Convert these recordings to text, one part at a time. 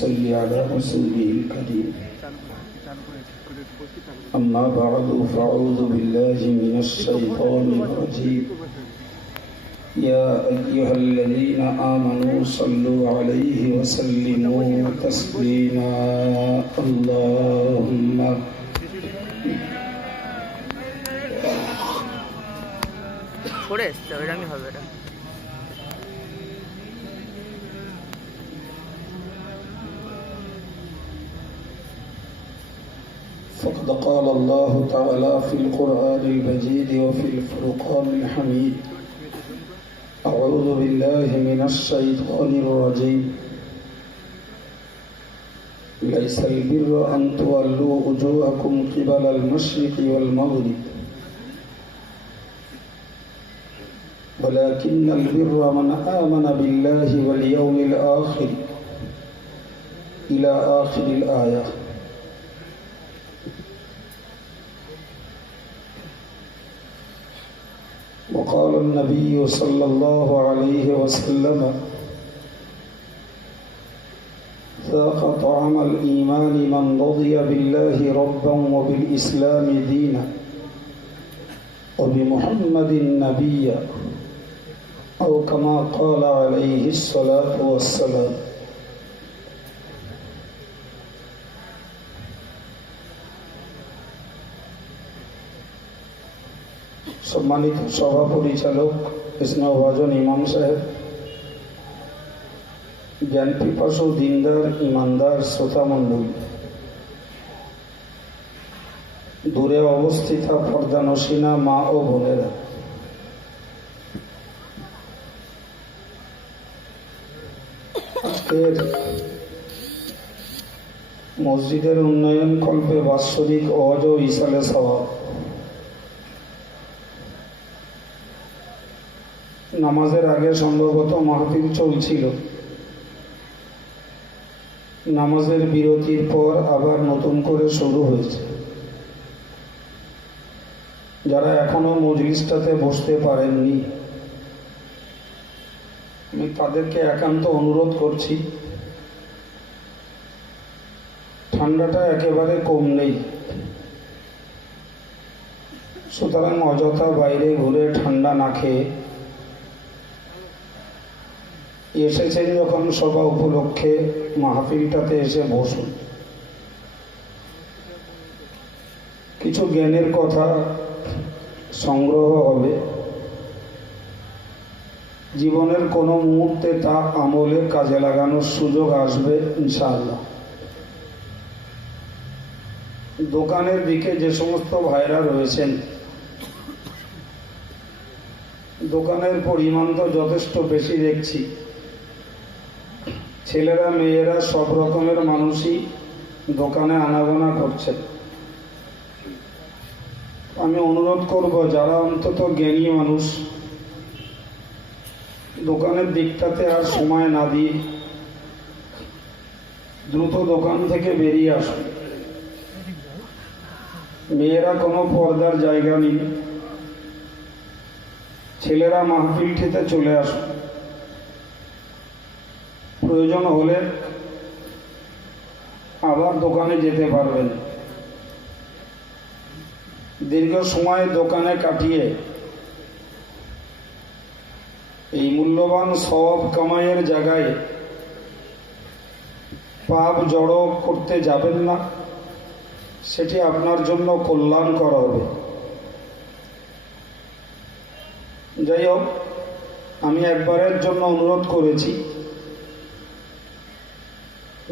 صل على رسوله الكريم أما بعد فأعوذ بالله من الشيطان الرجيم يا أيها الذين آمنوا صلوا عليه وسلموا تسليما اللهم فقد قال الله تعالى في القرآن المجيد وفي الفرقان الحميد أعوذ بالله من الشيطان الرجيم ليس البر أن تولوا وجوهكم قبل المشرق والمغرب ولكن البر من آمن بالله واليوم الآخر إلى آخر الآية وقال النبي صلى الله عليه وسلم ذاق طعم الإيمان من رضي بالله ربا وبالإسلام دينا وبمحمد نبيا أو كما قال عليه الصلاة والسلام সম্মানিত সভা পরিচালক স্নেহভাজন ইমাম সাহেব, জ্ঞান পিপাসু দিনদার ইমানদার শ্রোতা মণ্ডলী, দূরে অবস্থিত পর্দানসীনা মা ও বোনেরা, আজকের মসজিদের উন্নয়ন কল্পে বাৎসরিক ওয়াজ ও ইসালে সওয়াব নামাজের আগে সম্ভবত মাহফিল চলছিল। নামাজের বিরতির পর আবার নতুন করে শুরু হয়েছে। যারা এখনো মজলিসটাতে বসতে পারেননি, আমি তাদেরকে একান্ত অনুরোধ করছি, ঠান্ডাটা একেবারে কম নেই, সুতরাং অযথা বাইরে ঘুরে ঠান্ডা না খেয়ে এসেছেন যখন সভা উপলক্ষে মাহফিলটাতে এসে বসুন। কিছু জ্ঞানের কথা সংগ্রহ হবে, জীবনের কোনো মুহূর্তে তা আমলে কাজে লাগানোর সুযোগ আসবে ইনশাআল্লাহ। দোকানের দিকে যে সমস্ত ভাইরা রয়েছেন, দোকানের পরিমাণ তো যথেষ্ট বেশি দেখছি। ছেলেরা মেয়েরা সব রকমের মানুষই দোকানে আনাগোনা করছেন। আমি অনুরোধ করব, যারা অন্তত জ্ঞানী মানুষ, দোকানের দিকটাতে আর সময় না দিয়ে দ্রুত দোকান থেকে বেরিয়ে আসুন। মেয়েরা কোনো পর্দার জায়গা নেই, ছেলেরা মাহফিলটিতে চলে আসুন। প্রয়োজন হলে আবার দোকানে যেতে পারবেন। দীর্ঘ সময় দোকানে কাটিয়ে এই মূল্যবান সওয়াব কামাইয়ের জায়গায় পাপ জড়ো করতে যাবেন না, সেটি আপনার জন্য কল্যাণকর হবে। যাই হোক, আমি একবারের জন্য অনুরোধ করেছি,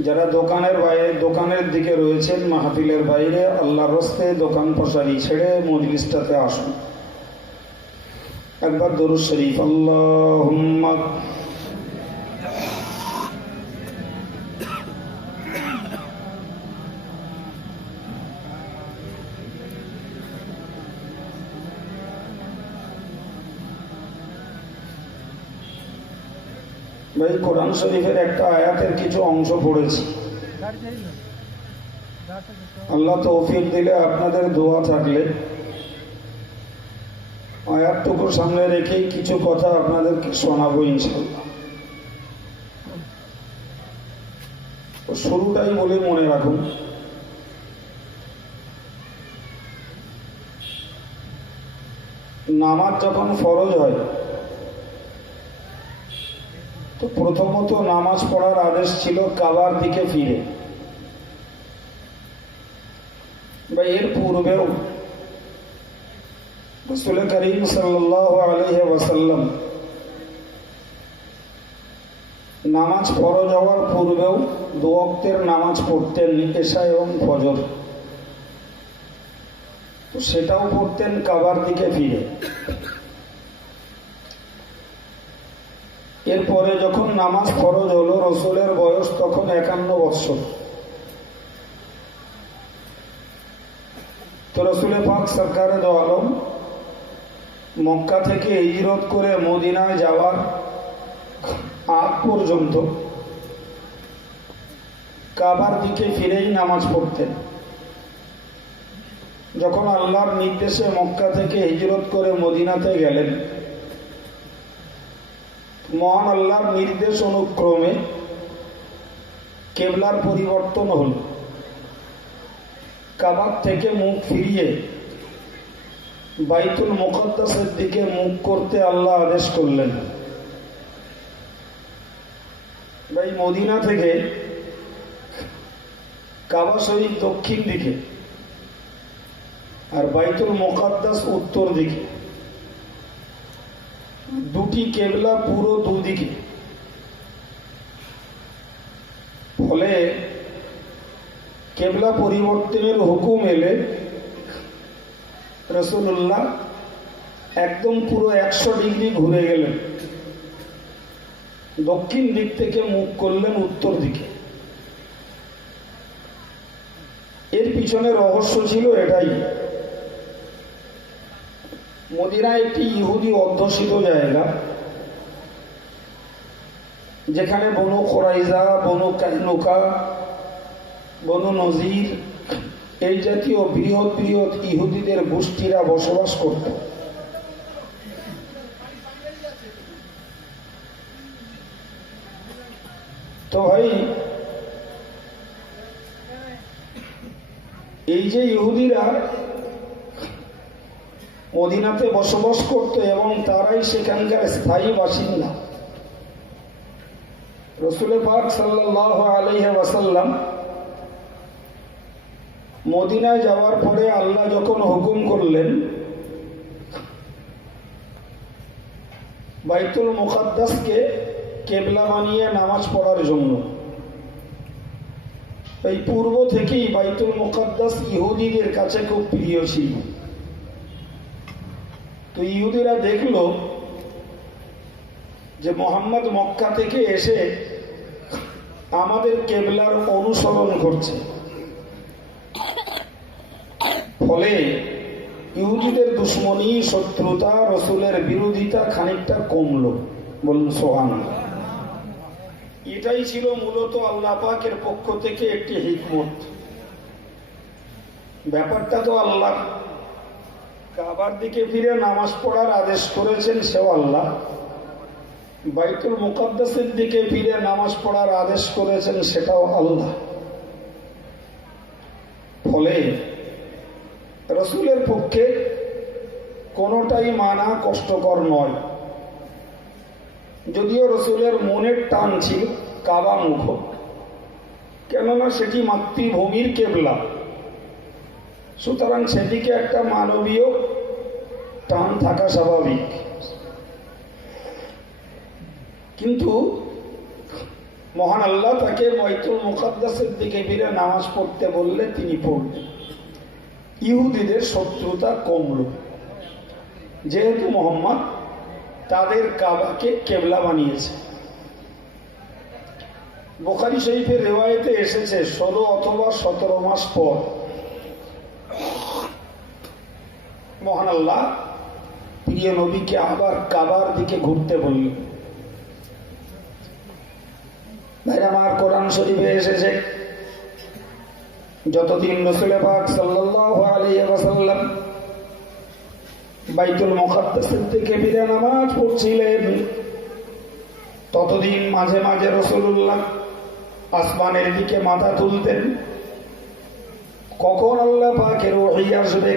যারা দোকানের বাইরে, দোকানের দিকে রয়েছেন, মাহফিলের বাইরে, আল্লাহর রাস্তে দোকান পসারি ছেড়ে মজলিসটাতে আসুন। একবার দরুদ শরীফ আল্লাহুম্মা ভাই, কোরআন শরীফের একটা আয়াতের কিছু অংশ পড়েছি। আল্লাহ তৌফিক দিলে, আপনাদের দোয়া থাকলে আয়াতটুকু সামনে রেখেই কিছু কথা আপনাদেরকে শোনাবো ইনশাআল্লাহ। তো শুরুটাই বলে মনে রাখুন, নামাজ যখন ফরজ হয় তো প্রথমত নামাজ পড়ার আদেশ ছিল কাবার দিকে ফিরে, বা এর পূর্বেও রাসূল করিম সাল্লাল্লাহু আলাইহি ওয়াসাল্লাম নামাজ ফরজ হওয়ার পূর্বেও 2 ওয়াক্তের নামাজ পড়তেন, এশা এবং ফজর। তো সেটাও পড়তেন কাবার দিকে ফিরে। এরপরে যখন নামাজ ফরজ হলো, রাসূলের বয়স তখন 51 বছর। তো রাসূল পাক সরকারে দো আলম মক্কা থেকে হিজরত করে মদিনায় যাওয়ার আগ পর্যন্ত কাবার দিকে ফিরেই নামাজ পড়তেন। যখন আল্লাহর নির্দেশে মক্কা থেকে হিজরত করে মদিনাতে গেলেন, মহান আল্লাহর নির্দেশ অনুক্রমে কেবলার পরিবর্তন হল। কাবার থেকে মুখ ফিরিয়ে বাইতুল মুকাদ্দাসের দিকে মুখ করতে আল্লাহ আদেশ করলেন। ভাই, মদিনা থেকে কাবা শরীফ দক্ষিণ দিকে আর বাইতুল মুকাদ্দাস উত্তর দিকে, দুটি কেবলা পুরো দুদিকে। ফলে কেবলা পরিবর্তনের হুকুম এলে রাসূলুল্লাহ একদম পুরো 100 ডিগ্রি ঘুরে গেলেন, দক্ষিণ দিক থেকে মুখ করলেন উত্তর দিকে। এর পিছনে রহস্য ছিল এটাই, মদিনা একটি ইহুদি অধ্যুষিত জায়গা, যেখানে বনু কুরাইজা, বনু কাইনুকা, বনু নজির এই জাতীয় বৃহৎ বৃহৎ ইহুদিদের গোষ্ঠীরা বসবাস করত। তো ভাই, এই যে ইহুদিরা মদিনাতে বসবাস করত এবং তারাই সেখানকার স্থায়ী বাসিন্দা, রাসূল পাক সাল্লাল্লাহু আলাইহি ওয়াসাল্লাম মদিনায় যাওয়ার পরে আল্লাহ যখন হুকুম করলেন বাইতুল মুকাদ্দাসকে কেবলা বানিয়ে নামাজ পড়ার জন্য, এই পূর্ব থেকেই বাইতুল মুকাদ্দাস ইহুদিদের কাছে খুব প্রিয় ছিল। তো ইহুদিরা দেখল যে মুহাম্মদ মক্কা থেকে এসে আমাদের কেবলার অনুসরণ করছে, ফলে ইহুদিদের দুশ্মনী, শত্রুতা, রাসূলের বিরোধিতা খানিকটা কমলো। বলুন সুবহানাল্লাহ। এটাই ছিল মূলত আল্লাহ পাকের পক্ষ থেকে একটি হিকমত। ব্যাপারটা তো আল্লাহ, কাবার দিকে ফিরে নামাজ পড়ার আদেশ করেছেন সেও আল্লাহ, বাইতুল মুকাদ্দাসের দিকে ফিরে নামাজ পড়ার আদেশ করেছেন সেটাও আল্লাহ। ফলে রাসূলের পক্ষে কোনোটাই মানা কষ্টকর নয়। যদিও রাসূলের মনের টান ছিল কাবা মুখ, কেননা সেটি মাতৃভূমির কেবলা, সুতরাং সেদিকে একটা মানবীয় টান থাকা স্বাভাবিক। কিন্তু মহান আল্লাহ তাকে বাইতুল মুকাদ্দাসের দিকে ফিরে নামাজ পড়তে বললে তিনি পড়লেন। ইহুদিদের শত্রুতা কমল, যেহেতু মুহাম্মদ তাদের কাবাকে কেবলা বানিয়েছে। বুখারী শরীফের রিওয়ায়েতে এসেছে 16 অথবা 17 মাস পর মহান আল্লাহ প্রিয় নবীকে আবার কাবার দিকে ঘুরতে বললেন। ভাই আমার, কোরআন শরীফে এসেছে যতদিন রাসূল পাক সাল্লাল্লাহু আলাইহি ওয়াসাল্লাম বাইতুল মুকাদ্দাসের দিকে ফিরে নামাজ পড়ছিলেন, ততদিন মাঝে মাঝে রাসূলুল্লাহ আসমানের দিকে মাথা তুলতেন। কখন আল্লাহ পাকের ওহী আসবে,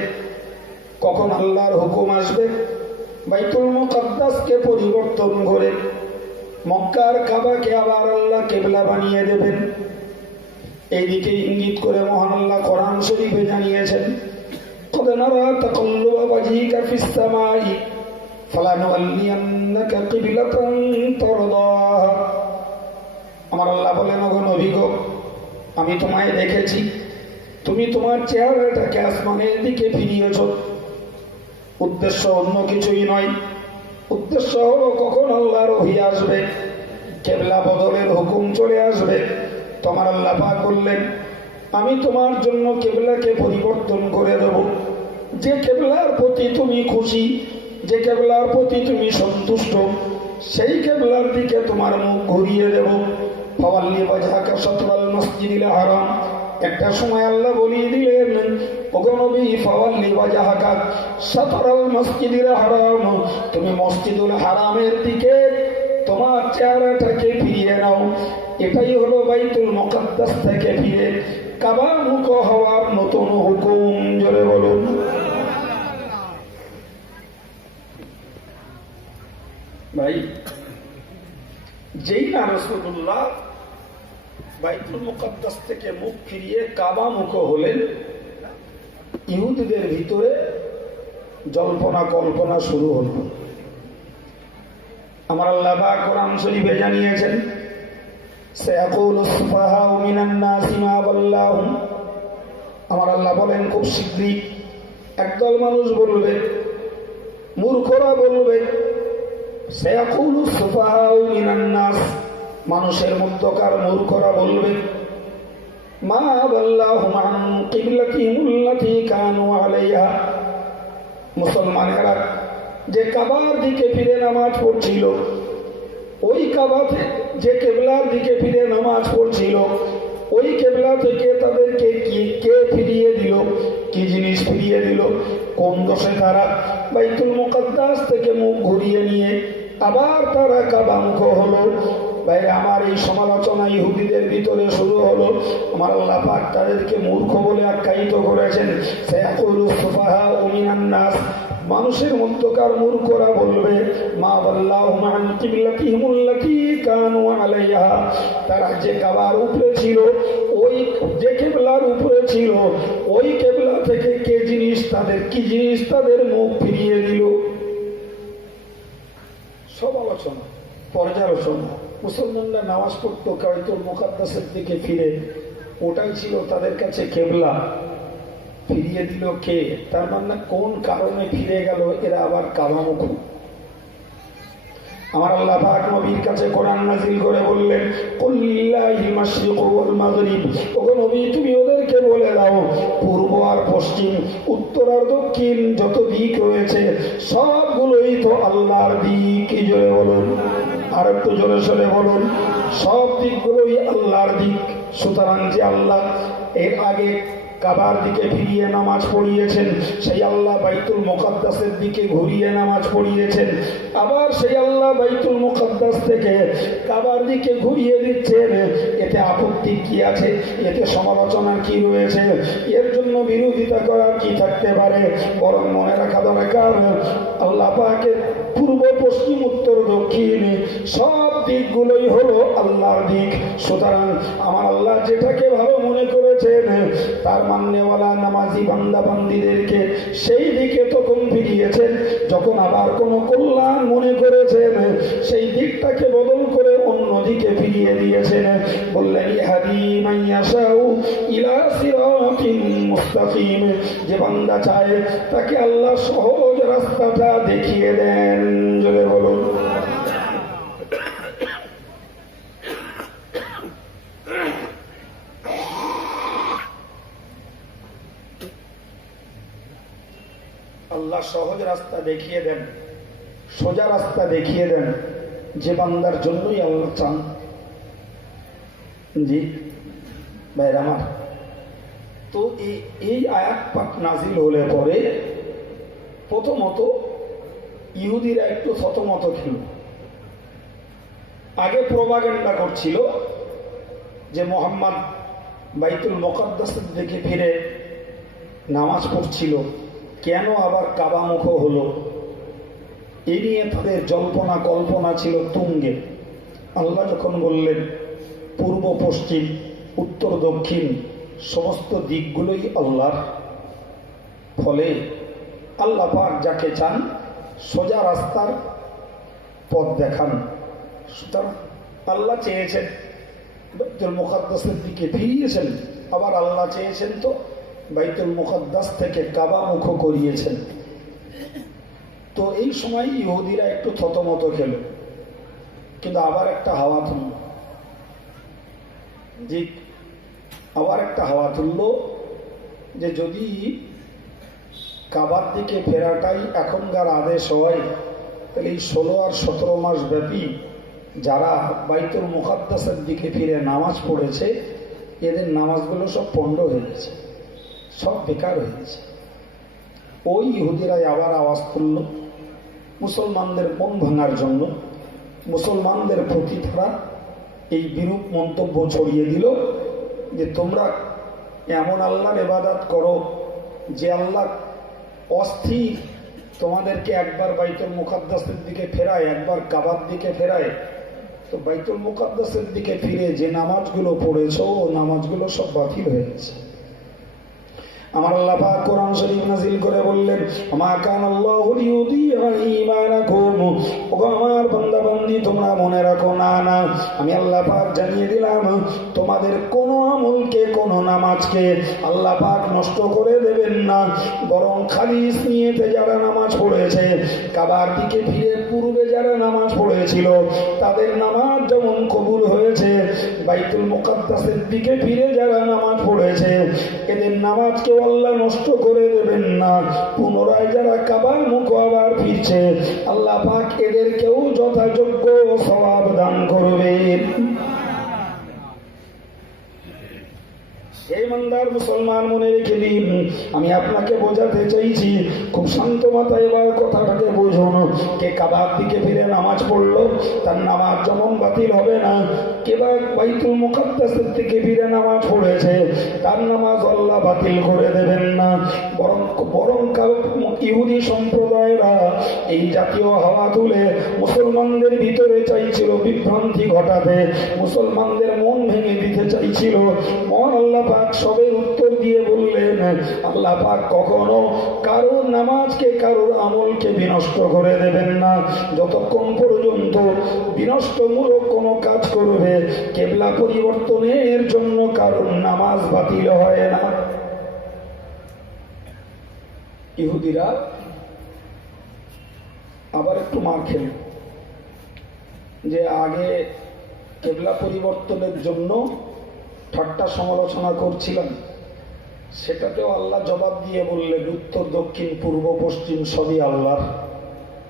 কখন আল্লাহর হুকুম আসবে, বাইতুল মুকাদ্দাসকে পরিবর্তন করে মক্কার কাবাকে আবার আল্লাহ কিবলা বানিয়ে দেবেন, এইদিকে ইঙ্গিত করে মহান আল্লাহ কোরআন শরীফে জানিয়েছেন, قد نرى تقلب وجهك في السماء فلنولينك قبلة ترضاها। আমার আল্লাহ বলেন, ওগো নবী গো, আমি তোমায় দেখেছি, তুমি তোমার চেহারাটাকে আসমানের দিকে ফিরিয়েছ। উদ্দেশ্য অন্য কিছুই নয়, উদ্দেশ্য হলো কখন আল্লাহর ওহী আসবে, কিবলা বদলের হুকুম চলে আসবে। তোমার আল্লাহ পাক বললেন, আমি তোমার জন্য কিবলাকে পরিবর্তন করে দেব। যে কিবলার প্রতি তুমি খুশি, যে কিবলার প্রতি তুমি সন্তুষ্ট, সেই কিবলার দিকে তোমার মুখ ঘুরিয়ে দেব। ফাওয়াল্লি ওয়াজহাকা শাতরাল মসজিদিল হারাম। একটা সময় আল্লাহ বলিয়ে দিলেন, ওগো নবী, ফাওয়াল্লি ওয়াজহাকা শাতরাল মসজিদিল হারাম, তুমি মসজিদুল হারামের দিকে তোমার চেহারাটাকে ফিরিয়ে নাও। এটাই হলো বাইতুল মুকাদ্দাস থেকে ফিরে কাবা মুখ হওয়ার নতুন হুকুম। জোরে বলুন। ভাই, যেই না রাসূলুল্লাহ বাইতুল মুকাদ্দাস থেকে মুখ ফিরিয়ে কাবা মুখ হলেন, ইহুদিদের ভিতরে জল্পনা কল্পনা শুরু হল। আমার আল্লাহ পাক কোরআন শরীফে জানিয়েছেন, সায়াকুলুস সুফাহাউ মিনান নাসি মা ওয়াল্লাহুম। আমার আল্লাহ বলেন, খুব শীঘ্রই একদল মানুষ বলবে, মূর্খরা বলবে, সায়াকুলুস সুফাহাউ মিনান নাস, মানুষের মধ্যকার মূর্খরা বলবে, মা ওয়াল্লাহুম আন কিবলাতিহিমুল্লাতী কানু আলাইহা। মুসলমানেরা যে কাবার দিকে ফিরে নামাজ পড়ছিল, ওই কাবাতে যে কেবলার দিকে ফিরে নামাজ পড়ছিল, ওই কেবলা থেকে তাদেরকে কে ফিরিয়ে দিল, কি জিনিস ফিরিয়ে দিল, কোন দোষে তারা বাইতুল মুকাদ্দাস থেকে মুখ ঘুরিয়ে নিয়ে আবার তারা কাবা মুখ হলো। বাইরে আমার এই সমালোচনা ইহুদিদের ভিতরে শুরু হলো। আমার আল্লাহ পাক তাদেরকে মূর্খ বলে আখ্যায়িত করেছেন। সায়াকুলুস সুফাহাউ মিনান নাস, মানুষের মধ্যকার মূর্খরা বলবে, মা ওয়াল্লাহুম আন কিবলাতিহিমুল্লাতী কানু আলাইহা, তারা যে কাবার উপরে ছিল, ওই যে কিবলার উপরে ছিল, ওই কিবলা থেকে কে জিনিস তাদের, কি জিনিস তাদের মুখ ফিরিয়ে দিল। সব আলোচনা, পর্যালোচনা। মুসলমানরা নামাজ পড়তো বাইতুল মুকাদ্দাসের দিকে ফিরে, ওটাই ছিল তাদের কাছে কিবলা। ফিরিয়ে দিল কে? তার মানে কোন কারণে ফিরে গেল এরা আবার কাবামুখ? আমার আল্লাহ পাক নবীর কাছে কোরআন নাযিল করে বললেন, কুল লিল্লাহিল মাশরিকু ওয়াল মাগরিব, ওগো নবী তুমি ওদেরকে বলে দাও, পূর্ব আর পশ্চিম, উত্তর আর দক্ষিণ যত দিক রয়েছে সবগুলোই তো আল্লাহর দিক। কি জোরে বলুন, আর একটু জোরে সরে বলুন। সব দিকগুলোই আল্লাহর দিক। সুতরাং যে আল্লাহ এর আগে কাবার দিকে ফিরিয়ে নামাজ পড়িয়েছেন, সেই আল্লাহ বাইতুল মুকাদ্দাসের দিকে ঘুরিয়ে নামাজ পড়িয়েছেন। আবার সেই আল্লাহ বাইতুল মুকাদ্দাস থেকে কাবার দিকে ঘুরিয়ে দিচ্ছেন। এতে আপত্তি কি আছে? এতে সমালোচনার কি রয়েছে? এর জন্য বিরোধিতা করার কি থাকতে পারে? বরং মনে রাখা দরকার, আল্লাহ পাকের পূর্ব পশ্চিম উত্তর দক্ষিণ সব দিকগুলোই হলো আল্লাহর দিক। সুতরাং আমার আল্লাহ যেটাকে ভালো মনে করেছেন, তার মান্যওয়ালা নামাজি বান্দা বান্দিদেরকে সেই দিকে তখন ফিরিয়েছেন। যখন আবার কোন কল্যাণ মনে করেছেন, সেই দিকটাকে বদল করে অন্য দিকে ফিরিয়ে দিয়েছেন। বললেন, ইহাদি মান ইয়াশাউ ইলা সিরাতিন মুস্তাকিম, যে বান্দা চায় তাকে আল্লাহ সহজ রাস্তাটা দেখিয়ে দেন। জোরে বলুন। আল্লাহ সহজ রাস্তা দেখিয়ে দেন, সোজা রাস্তা দেখিয়ে দেন, যে বান্দার জন্যই আল্লাহ চান। জি ভাইরা আমার, তো এই আয়াত পাক নাজিল হলে পরে প্রথমত ইহুদিরা একটু থতমত ছিল। আগে প্রোপাগান্ডা করছিল যে মোহাম্মদ বাইতুল মুকাদ্দাসের দিকে ফিরে নামাজ পড়ছিল, কেন আবার কাবামুখ হলো, এ নিয়ে তাদের জল্পনা কল্পনা ছিল তুঙ্গে। আল্লাহ যখন বললেন পূর্ব পশ্চিম উত্তর দক্ষিণ সমস্ত দিকগুলোই আল্লাহর, ফলে আল্লাহ পাক যাকে চান সোজা রাস্তার পথ দেখান। সুতরাং আল্লাহ চেয়েছেন বাইতুল মুকাদ্দাসের দিকে ফিরিয়েছেন, আবার আল্লাহ চেয়েছেন তো বাইতুল মুকাদ্দাস থেকে কাবামুখ করিয়েছেন। তো এই সময় ইহুদিরা একটু থতমত খেল, কিন্তু আবার একটা হাওয়া তুলল, যে আবার একটা হাওয়া তুলল যে যদি কাবার দিকে ফেরাটাই এখনকার আদেশ হয়, তাহলে এই 16 আর 17 মাস ব্যাপী যারা বাইতুল মুকাদ্দাসের দিকে ফিরে নামাজ পড়েছে, এদের নামাজগুলো সব পণ্ড হয়ে গেছে, সব বেকার হয়ে গেছে। ওই ইহুদিরাই আবার আওয়াজ তুলল মুসলমানদের মন ভাঙার জন্য। মুসলমানদের প্রতি তারা এই বিরূপ মন্তব্য ছড়িয়ে দিল যে তোমরা এমন আল্লাহর ইবাদত করো যে আল্লাহ অস্থির, তোমাদেরকে একবার বাইতুল মুকাদ্দাসের দিকে ফেরায়, একবার কাবার দিকে ফেরায়। তো বাইতুল মুকাদ্দাসের দিকে ফিরে যে নামাজগুলো পড়েছো, ও নামাজগুলো সব বাতিল হয়ে গেছে। আমার আল্লাহ পাক কোরআন শরীফ নাযিল করে বললেন, মা কানাল্লাহু লিইউদিআ ঈমানাকুম, ওগো আমার বান্দা বান্দি তোমরা মনে রাখো, না না আমি আল্লাহ পাক জানিয়ে দিলাম তোমাদের কোন আমলকে, কোন নামাজকে আল্লাহ পাক নষ্ট করে দেবেন না। বরং খালিস নিয়েতে যারা নামাজ পড়েছে, কাবার দিকে ফিরে পূর্বে যারা নামাজ পড়েছিল, তাদের নামাজ যেমন কবুল হয়েছে, বাইতুল মুকাদ্দাসের দিকে ফিরে যারা নামাজ পড়েছে এদের নামাজকে আল্লাহ নষ্ট করে দেবেন না। পুনরায় যারা কাবার মুখ আবার ফিরছে, আল্লাহ পাক এদেরকেও যথাযোগ্য সওয়াব দান করবেন। এই ইমানদার মুসলমান মনে রেখে দিন, আমি আপনাকে বোঝাতে চাইছি, খুব শান্ত মাথায় এবার কথাটাকে বুঝুন। কে কাবার দিকে ফিরে নামাজ পড়লো, তার নামাজ যেমন বাতিল হবে না, কে বা বাইতুল মুকাদ্দাসের দিকে ফিরে নামাজ পড়েছে, তার নামাজ আল্লাহ বাতিল করে দেবেন না। বরং বরং ইহুদি সম্প্রদায়রা এই জাতীয় হাওয়া তুলে মুসলমানদের ভিতরে চাইছিল বিভ্রান্তি ঘটাতে, মুসলমানদের মন ভেঙে দিতে চাইছিল। মন আল্লাহ পাক সবের উত্তর দিয়ে বললেন, আল্লাহ পাক কখনো কারোর নামাজকে, কারোর আমলকে বিনষ্ট করে দেবেন না, যতক্ষণ পর্যন্ত বিনষ্টমূলক কোনো কাজ করবে, কিবলা পরিবর্তনের জন্য কারোর নামাজ বাতিল হয় না। ইহুদিরা আবার একটু মার খেল, যে আগে কিবলা পরিবর্তনের জন্য ঠাট্টা সমালোচনা করছিলাম, সেটাতেও আল্লাহ জবাব দিয়ে বললেন উত্তর দক্ষিণ পূর্ব পশ্চিম সবই আল্লাহর,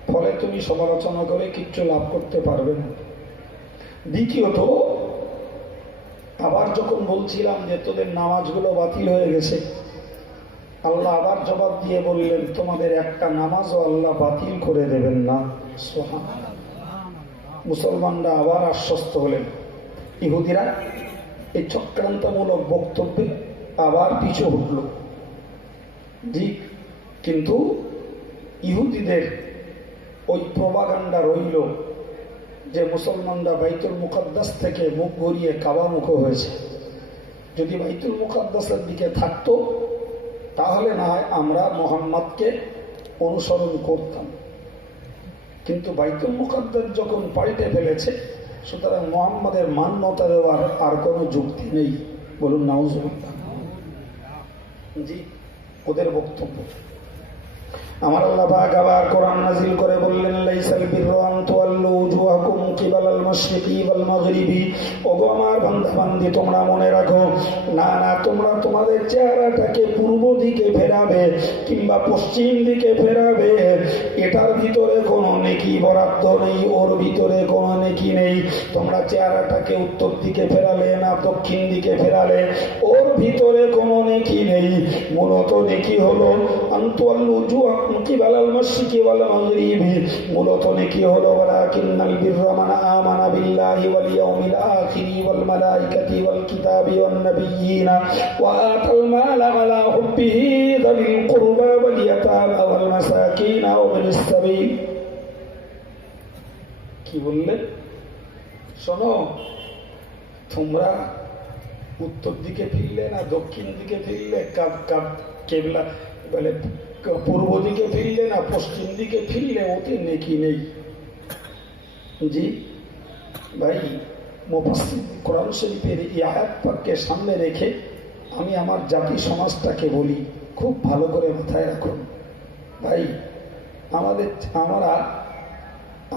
ফলে তুমি সমালোচনা করে কিচ্ছু লাভ করতে পারবে না। দ্বিতীয়ত আবার যখন বলছিলাম যে তোদের নামাজগুলো বাতিল হয়ে গেছে, আল্লাহ আবার জবাব দিয়ে বললেন তোমাদের একটা নামাজও আল্লাহ বাতিল করে দেবেন না। সুবহানাল্লাহ। মুসলমানরা আবার আশ্বস্ত হলেন। ইহুদিরা এই চক্রান্তমূলক বক্তব্যে আবার পিছু উঠল। ঠিক, কিন্তু ইহুদিদের ওই প্রপাগান্ডা রইল যে মুসলমানরা বাইতুল মুকাদ্দাস থেকে মুখ ঘুরিয়ে কাবামুখ হয়েছে। যদি বাইতুল মুকাদ্দাসের দিকে থাকতো তাহলে না হয় আমরা মুহাম্মদকে অনুসরণ করতাম, কিন্তু বাইতুল মুকাদ্দাস যখন পাল্টে ফেলেছে, সুতরাং মুহাম্মদের মান্যতা দেওয়ার আর কোনো যুক্তি নেই। বলুন নাউজুবিল্লাহ। জি, ওদের বক্তব্য। আমার আল্লাহ পাক আবার কোরআন নাযিল করে বললেন, লাইসাল বিররু আন তুওয়াল্লু উজুহাকুম কিবালাল মাশরিকি ওয়াল মাগরিবি, ওগো আমার বান্দা বান্দি তোমরা মনে রাখো, না না তোমরা তোমাদের চেহারাটাকে পূর্ব দিকে ফেরাবে কিংবা পশ্চিম দিকে ফেরাবে, এটার ভিতরে কোনো নেকি বরাদ্দ নেই, ওর ভিতরে কোনো নেকি নেই। তোমরা চেহারাটাকে উত্তর দিকে ফেরালে না দক্ষিণ দিকে ফেরালে, ওর ভিতরে কোনো নেকি নেকি নেই। মূলত নেকি হলো আনতুয়াল্লু উজুহাকুম কিবালাল মাশরিকি ওয়াল মাগরিবি, মূলত নেকি হলো ওয়ালাকিন্নাল বিররা মান আমানা বিল্লাহি ওয়াল ইয়াউমিল আখিরি ওয়াল মালাইকাতি ওয়াল কিতাবি ওয়ান নাবিয়্যিনা ওয়া আতাল মালা আলা হুব্বিহি যাবিল কুরবা ওয়াল ইয়াতামা ওয়াল মাসাকিন ওয়া ইবনিস সাবিল। কি বললেন? শোনো, তোমরা উত্তর দিকে ফিরলে না দক্ষিণ দিকে ফিরলে, কেবলা বলে পূর্ব দিকে ফিরলে না পশ্চিম দিকে ফিরলে, ওতে নেকি নেই। জি ভাই, মুফাসসির কোরআন শরীফের এই আয়াত পাককে সামনে রেখে আমি আমার জাতি সমাজটাকে বলি, খুব ভালো করে মাথায় রাখুন ভাই।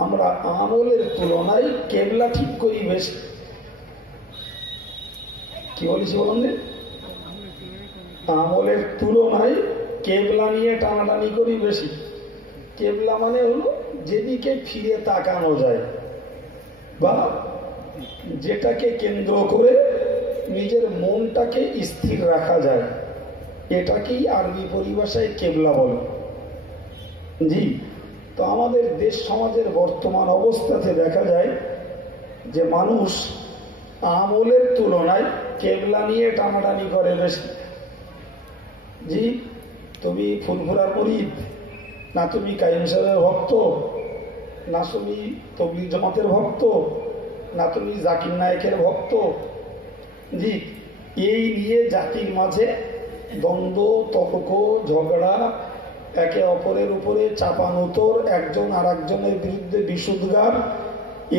আমরা আমলের তুলনায় কেবলা ঠিক করি বেশি। কি বলেছি বলুন? আমলের তুলনায় কেবলা নিয়ে টানাটানি করি বেশি। কেবলা মানে হলো যেদিকে ফিরে তাকানো যায় বা যেটাকে কেন্দ্র করে নিজের মনটাকে স্থির রাখা যায়, এটাকেই আরবি পরিভাষায় কেবলা বলে। জি, তো আমাদের দেশ সমাজের বর্তমান অবস্থাতে দেখা যায় যে মানুষ আমলের তুলনায় কেবলা নিয়ে টানাটানি করে বেশি। জি, তুমি ফুরফুরার মুরিদ, না তুমি কাইম সাহেবের ভক্ত, না তুমি তবলিগ জামাতের ভক্ত, না তুমি জাকির নায়েকের ভক্ত। জি, এই নিয়ে জাতির মাঝে দ্বন্দ্ব, তর্ক, ঝগড়া, একে অপরের উপরে চাপানোতর, একজন আর একজনের বিরুদ্ধে বিশুদ্ধার,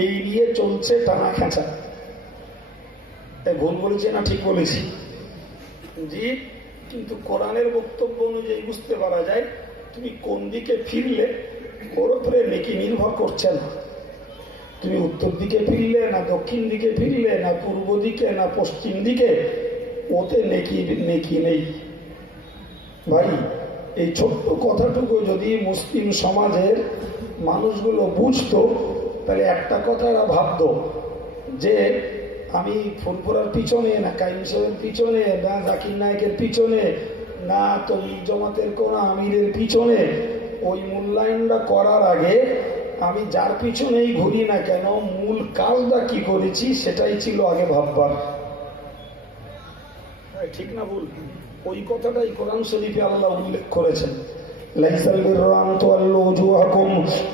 এই নিয়ে চলছে টানা খেঁচা। ভুল বলেছি না ঠিক বলেছি? জি, কিন্তু কোরআনের বক্তব্য অনুযায়ী বুঝতে পারা যায় তুমি কোন দিকে ফিরলে ওর উপরে নেকি নির্ভর করছে না। তুমি উত্তর দিকে ফিরলে না দক্ষিণ দিকে ফিরলে, না পূর্ব দিকে না পশ্চিম দিকে, ওতে নেকি নেই। ভাই, এই ছোট্ট কথাটুকু যদি মুসলিম সমাজের মানুষগুলো বুঝতো, তাহলে একটা কথা এরা ভাবতো যে আমি ফুরফুরার পিছনে, না কাইম সাহেবের পিছনে, না জাকির নায়েকের পিছনে, না তবলিগ জামাতের কোন আমিরের পিছনে। ওই মূল্যায়নটা করার আগে আমি যার পিছনেই ঘুরি না কেন, মূল কাজটা কি করেছি সেটাই ছিল আগে ভাববার। ঠিক না ভুল? ওই কথাটাই কোরআন শরীফে আল্লাহ উল্লেখ করেছেন,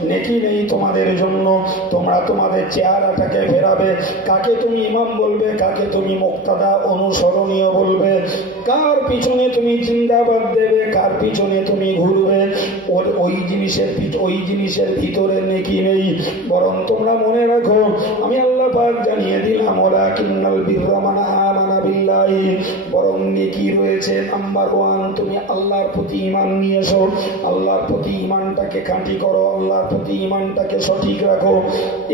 নেকি নেই তোমাদের জন্য, তোমরা তোমাদের চেহারাটাকে ফেরাবে। কাকে তুমি ইমাম বলবে, কাকে তুমি মুক্তাদা অনুসরণীয় বলবে, কার পিছনে তুমি জিন্দাবাদ দেবে, কার পিছনে তুমি ঘুরবে, ওই জিনিসের ভিতরে নেকি নেই। বরং তোমরা মনে রাখো, আমি আল্লাহ পাক জানিয়ে দিলাম, ওয়ালাকিন্নাল বিররা মান আমানা বিল্লাহি, বরং নেকি রয়েছে নাম্বার 1, তুমি আল্লাহর প্রতি ঈমান নিয়ে এসো, আল্লাহর প্রতি ঈমানটাকে খাঁটি করো, আল্লাহর প্রতি ঈমানটাকে সঠিক রাখো।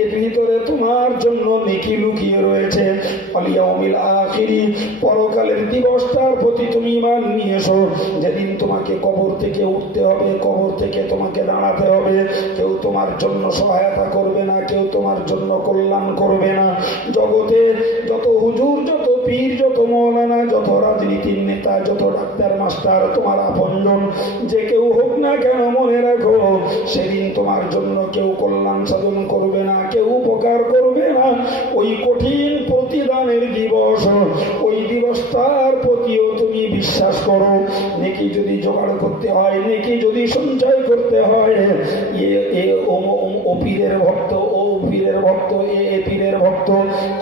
এর ভিতরে তোমার জন্য নেকি লুকিয়ে রয়েছে। ওয়াল ইয়াউমিল আখিরি, পরকালের দিবসটার প্রতি তুমি ঈমান নিয়ে এসো, যেদিন তোমাকে কবর থেকে উঠতে হবে, কবর থেকে তোমাকে দাঁড়াতে হবে। কেউ তোমার জন্য সহায়তা করবে না, কেউ তোমার জন্য কল্যাণ করবে না। জগতে যত হুজুর, যত পীর, যত মৌলানা, যত রাজনীতির নেতা, যত ডাক্তার মাস্টার, তোমার আপনজন যে কেউ হোক না কেন, মনে রাখো সেদিন তোমার জন্য কেউ কল্যাণ সাধন করবে না, কেউ উপকার করবে না। ওই কঠিন প্রতিদানের দিবস, ওই দিবসটার প্রতিও তুমি বিশ্বাস করো। নেকি যদি জোগাড় করতে হয়, নেকি যদি সঞ্চয় করতে হয়, ও পীরের ভক্ত, ও পীরের ভক্ত, এ পীরের ভক্ত,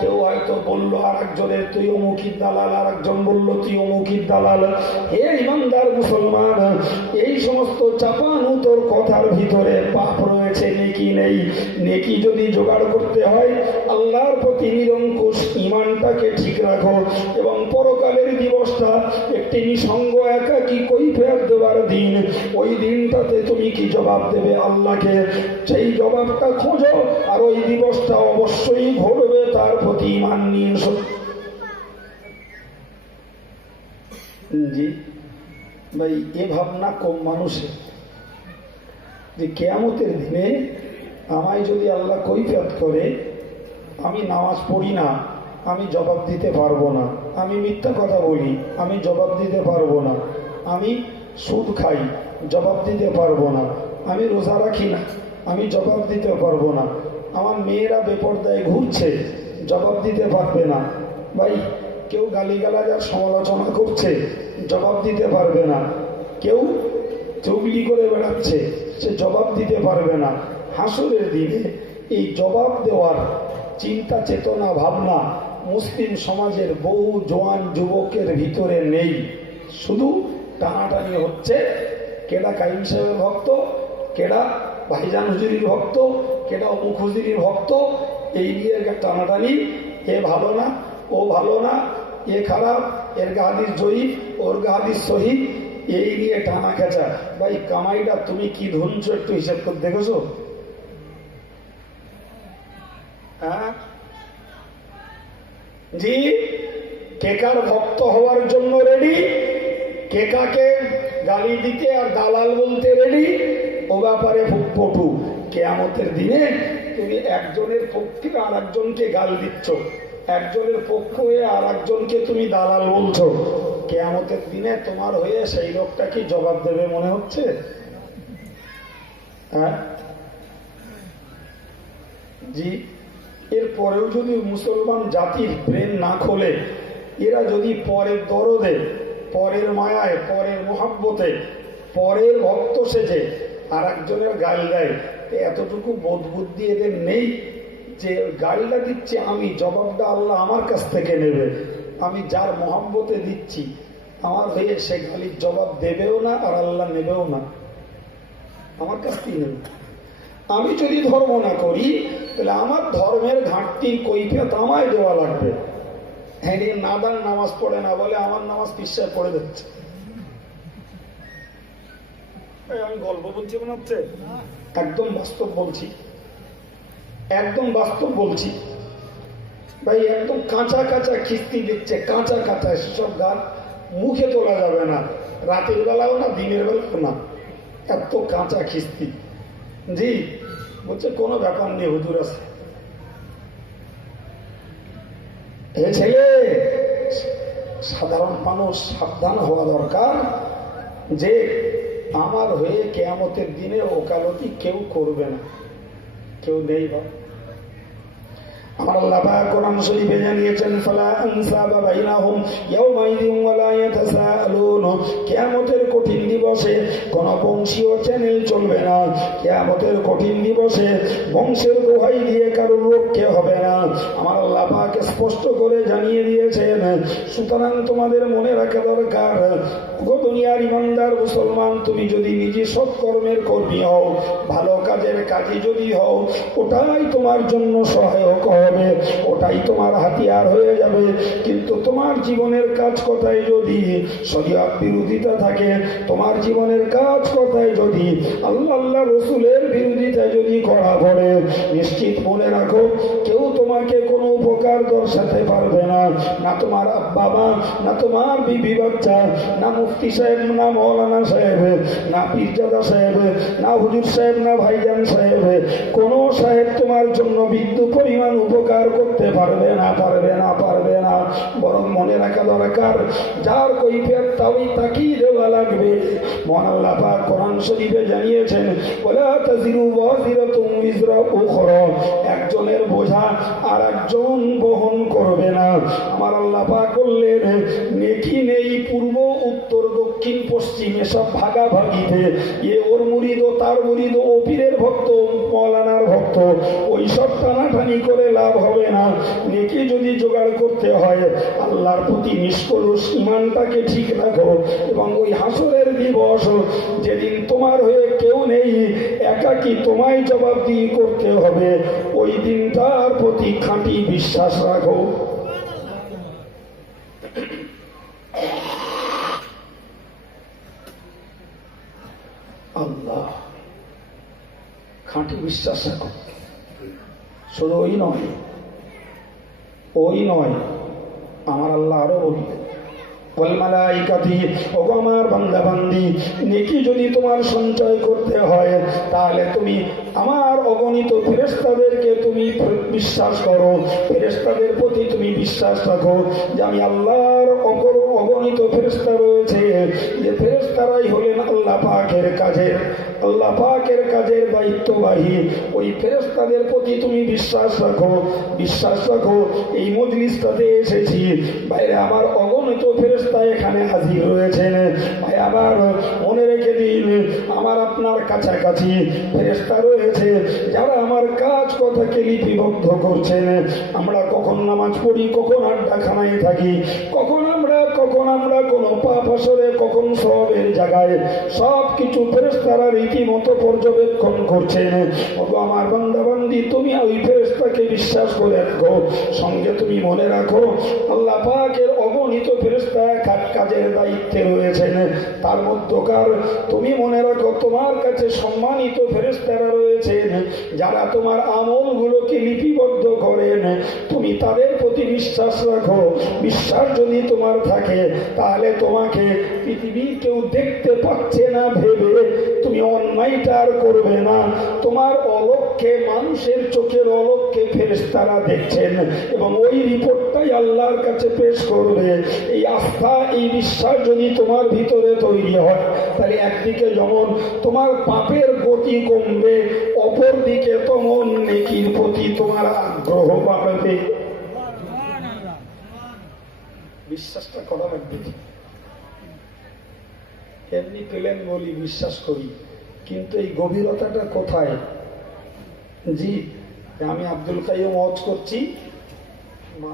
কেউ হয়তো বললো আর একজনের তুই অমুখির দালাল, আর একজন বললো তুই অমুখির দালাল। হে ইমানদার মুসলমান, এই সমস্ত চাপানুতোর কথার ভিতরে পাপ রয়েছে, নেকি নেই। নেকি যদি জোগাড় করতে হয়, আল্লাহর প্রতি নিরঙ্কুশ ঈমানটাকে ঠিক রাখো। এবং পরকালের দিবসটা একটি নিঃসঙ্গ একাকী কৈফিয়ত দেওয়ার দিন। ওই দিনটাতে তুমি কি জবাব দেবে আল্লাহকে, সেই জবাবটা খোঁজো। আর ওই দিবসটা অবশ্যই ঘটবে, তার প্রতি ঈমান নিয়ে এসো। জি ভাই, এ ভাবনা কম মানুষের, যে কিয়ামতের দিনে আমায় যদি আল্লাহ কৈফিয়ত করে, আমি নামাজ পড়ি না, আমি জবাব দিতে পারবো না। আমি মিথ্যা কথা বলি, আমি জবাব দিতে পারবো না। আমি সুদ খাই, জবাব দিতে পারবো না। আমি রোজা রাখি না, আমি জবাব দিতে পারবো না। আমার মেয়েরা বেপরদায় ঘুরছে, জবাব দিতে পারবে না। ভাই, কেউ গালিগালাজ আর সমালোচনা করছে, জবাব দিতে পারবে না। কেউ চুগলি করে বেড়াচ্ছে, সে জবাব দিতে পারবে না। হাসরের দিনে এই জবাব দেওয়ার চিন্তা চেতনা ভাবনা মুসলিম সমাজের বহু জওয়ান যুবকের ভিতরে নেই। শুধু টানাটানি হচ্ছে, কেডা কাইম সাহেবের ভক্ত, কেডা ভাইজান হুজুরির ভক্ত, কেডা অমুক হুজুরির ভক্ত, এই নিয়ে টানাটানি। এ ভালো না, ও ভালো না, এ খারাপ, এর গাহাদিস জয়ী, ওর গাহাদিস সহি, এই নিয়ে টানা খেঁচা। ভাই, কামাইটা তুমি কি ধরছ একটু হিসাব করে দেখেছো? হ্যাঁ জি, কেকার ভক্ত হওয়ার জন্য রেডি, কেকাকে গালি দিতে আর দালাল বলতে রেডি, ও ব্যাপারে পটু। কিয়ামতের দিনে তুমি একজনের পক্ষে আর একজনকে গাল দিচ্ছ, একজনের পক্ষ হয়ে আর একজনকে তুমি দালাল বলছো। কিয়ামতের দিনে তোমার হয়ে সেই লোকটা কি জবাব দেবে মনে হচ্ছে? হ্যাঁ জি। এরপরেও যদি মুসলমান জাতির ব্রেন না খোলে, এরা যদি পরের দরদে, পরের মায়ায়, পরের মোহাব্বতে, পরের ভক্ত সেজে আর একজনের গাল দেয়, এতটুকু বোধ বুদ্ধি এদের নেই যে গালটা দিচ্ছে আমি, জবাবটা আল্লাহ আমার কাছ থেকে নেবে। আমি যার মোহাব্বতে দিচ্ছি, আমার হয়ে সে গালির জবাব দেবেও না আর আল্লাহ নেবেও না, আমার কাছ থেকে নেবে। আমি যদি ধর্ম না করি, তাহলে আমার ধর্মের ঘাটতির কৈফিয়ত আমায় দেওয়া লাগবে। হ্যাঁ, নাদান নামাজ পড়ে না বলে আমার নামাজ পিছায় পড়ে যাচ্ছে। আমি গল্প বলছি মনে হচ্ছে? একদম বাস্তব বলছি, একদম বাস্তব বলছি ভাই। একদম কাঁচা কাঁচা খিস্তি দিচ্ছে, কাঁচা কাঁচা। সেসব গান মুখে তোলা যাবে না, রাতের বেলাও না, দিনের বেলাও না, এত কাঁচা খিস্তি। জি বলছে কোনো ব্যাপার নেই, হুজুর আছে। এ ছেলে, সাধারণ মানুষ সাবধান হওয়া দরকার যে আমার হয়ে কিয়ামতের দিনে ওকালতি কেউ করবে না, কেউ নেই। বা আমার আল্লাহ পাক কোরআন শরীফে জানিয়েছেন, ফালা আনসাবা বাইনাহুম ইয়াওমাইযিন ওয়ালা ইয়াতাসাআলুন। কিয়ামতের কঠিন দিবসে কোন বংশীয় চ্যানেল চলবে না। কিয়ামতের কঠিন দিবসে বংশের দোহাই দিয়ে কারোর রক্ষে হবে না। আমার আল্লাহ পাক স্পষ্ট করে জানিয়ে দিয়েছেন। সুতরাং তোমাদের মনে রাখা দরকার, গো দুনিয়ার ইমানদার মুসলমান, তুমি যদি নিজে সৎকর্মের কর্মী হও, ভালো কাজের কাজী যদি হও, ওটাই তোমার জন্য সহায়ক হবে, ওটাই তোমার হাতিয়ার হয়ে যাবে। কিন্তু তোমার জীবনের কাজ কথায় যদি শরীয়ত বিরোধিতা থাকে, তোমার জীবনের কাজ কথায় যদি আল্লাহ রসুলের বিরোধিতা যদি করা পড়ে, নিশ্চিত মনে রাখো, কেউ তোমাকে কোনো উপকার দর্শাতে পারবে না। না তোমার আব্বা মা, না তোমার বিবি বাচ্চা, না মুফতি সাহেব, না মৌলানা সাহেব, না পীরজাদা সাহেব, না হুজুর সাহেব, না ভাইজান সাহেব। কোন সাহেব তোমার জন্য বিন্দু পরিমাণ উপকার করতে পারবে না, পারবে না, পারবে না। বরং মনে রাখা দরকার, যার কৈফিয়ত তাকেই দেওয়া লাগবে। মহান আল্লাহ পাক কোরআন শরীফে জানিয়েছেন, ওয়ালা তাজিরু ওয়াজিরাতুন উযরা উখরা। একজনের বোঝা আর একজন বহন করবে না। আমার আল্লাহ পাক বললেন, নেকি নেই পূর্ব উত্তর দক্ষিণ পশ্চিম এসব ভাগাভাগিতে। এ ওর মুরিদ, ও তার মুরিদ, ও পীরের ভক্ত, মৌলানার ভক্ত, ওই সব টানাটানি করে লাভ হবে না। নেকি যদি জোগাড় করতে হয়, আল্লাহর প্রতি নিষ্কলুষ ইমানটাকে ঠিক রাখো। এবং ওই হাসরের দিবস, যেদিন তোমার হয়ে কেউ নেই, একাকী তোমায় জবাবদিহি করতে হবে, ওই দিনটার প্রতি খাঁটি বিশ্বাস রাখো। আল্লাহ, খাঁটি বিশ্বাস রাখো। শুধু ওই নয়, ওই নয়, আমার আল্লাহ আরো বললেন, ওয়াল মালাইকাতি, ওগো আমার বান্দা বান্দি, নেকি যদি তোমার সঞ্চয় করতে হয় তাহলে তুমি আমার অগণিত ফেরেশতাদেরকে তুমি বিশ্বাস করো, ফেরেশতাদের প্রতি তুমি বিশ্বাস রাখো যে আমি আল্লাহর অগণিত ফেরেশতা রয়েছে, যে ফেরেশতারাই হলেন আল্লাহ পাকের কাজের দায়িত্ববাহী। ওই ফেরেশতাদের প্রতি তুমি বিশ্বাস রাখো। এই মজলিসটাতে এসেছি, বাইরে আমার অগণিত ফেরেশতা এখানে হাজির রয়েছেন। ভাই আবার মনে রেখে দিন, আমার আপনার কাছাকাছি ফেরেশতা রয়েছে যারা আমার কাজ কথাকে লিপিবদ্ধ করছেন। আমরা কখন নামাজ পড়ি, কখন আড্ডাখানায় থাকি, কখন আমরা কোনো পাপ আসরে, কখন সবের জায়গায়, সব কিছু ফেরেশতারা রীতিমতো পর্যবেক্ষণ করছেন। ওগো আমার বান্দা বান্দি, তুমি ওই ফেরেশতাকে বিশ্বাস করে রাখো। সঙ্গে তুমি মনে রাখো আল্লাহ পাকের অগণিত ফেরেশতা কাজের দায়িত্বে রয়েছেন। তার মধ্যকার তুমি মনে রাখো তোমার কাছে সম্মানিত ফেরেশতারা রয়েছেন যারা তোমার আমলগুলোকে লিপিবদ্ধ করেন। তুমি তাদের প্রতি বিশ্বাস রাখো। বিশ্বাস যদি তোমার থাকে তাহলে তোমাকে পৃথিবীর কেউ দেখতে পাচ্ছে না ভেবে তুমি অন্যায়টা আর করবে না। তোমার অলক্ষ্যে, মানুষের চোখের অলক্ষ্যে ফেরেশতারা দেখছেন এবং ওই রিপোর্টটাই আল্লাহর কাছে পেশ করবে। এই আস্থা, এই বিশ্বাস যদি তোমার ভিতরে তৈরি হয় তাহলে একদিকে যেমন তোমার পাপের গতি কমবে, অপর দিকে তেমন নেকির প্রতি তোমার আগ্রহ বাড়বে। বিশ্বাসটা করা লাগবে। এমনি পেলেন বলি বিশ্বাস করি, কিন্তু এই গভীরতাটা কোথায়? জি, আমি আব্দুল কাইয়ুম ওয়াজ করছি,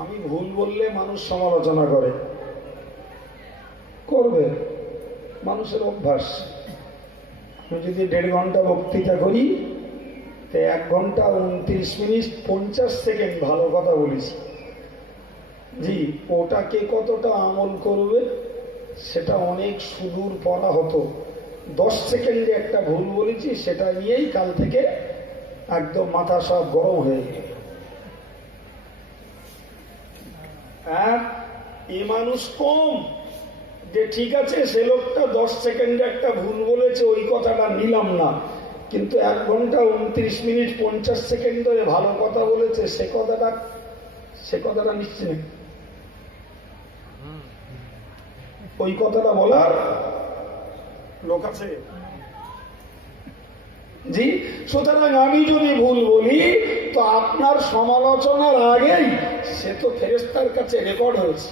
আমি ভুল বললে মানুষ সমালোচনা করবে, মানুষের অভ্যাস। আমি যদি 1.5 ঘন্টা বক্তৃতা করি তো 1 ঘন্টা 29 মিনিট 50 সেকেন্ড ভালো কথা বলেছি। জি, ওটাকে কতটা আমল করবে সেটা অনেক সুদূর পড়া হতো। 10 সেকেন্ডে একটা ভুল বলেছি, সেটা নিয়েই কাল থেকে একদম মাথা সব গরম হয়ে গেল। আর এই মানুষ কম যে ঠিক আছে সে লোকটা 10 সেকেন্ডে একটা ভুল বলেছে, ওই কথাটা নিলাম না, কিন্তু 1 ঘন্টা 29 মিনিট 50 সেকেন্ড ধরে ভালো কথা বলেছে, সে কথাটা নিচ্ছে না। ওই কথাটা বলার লোক আছে। জি, সুতরাং আমি যদি ভুল বলি তো আপনার সমালোচনার আগেই সে তো ফেরেশতার কাছে রেকর্ড হয়েছে।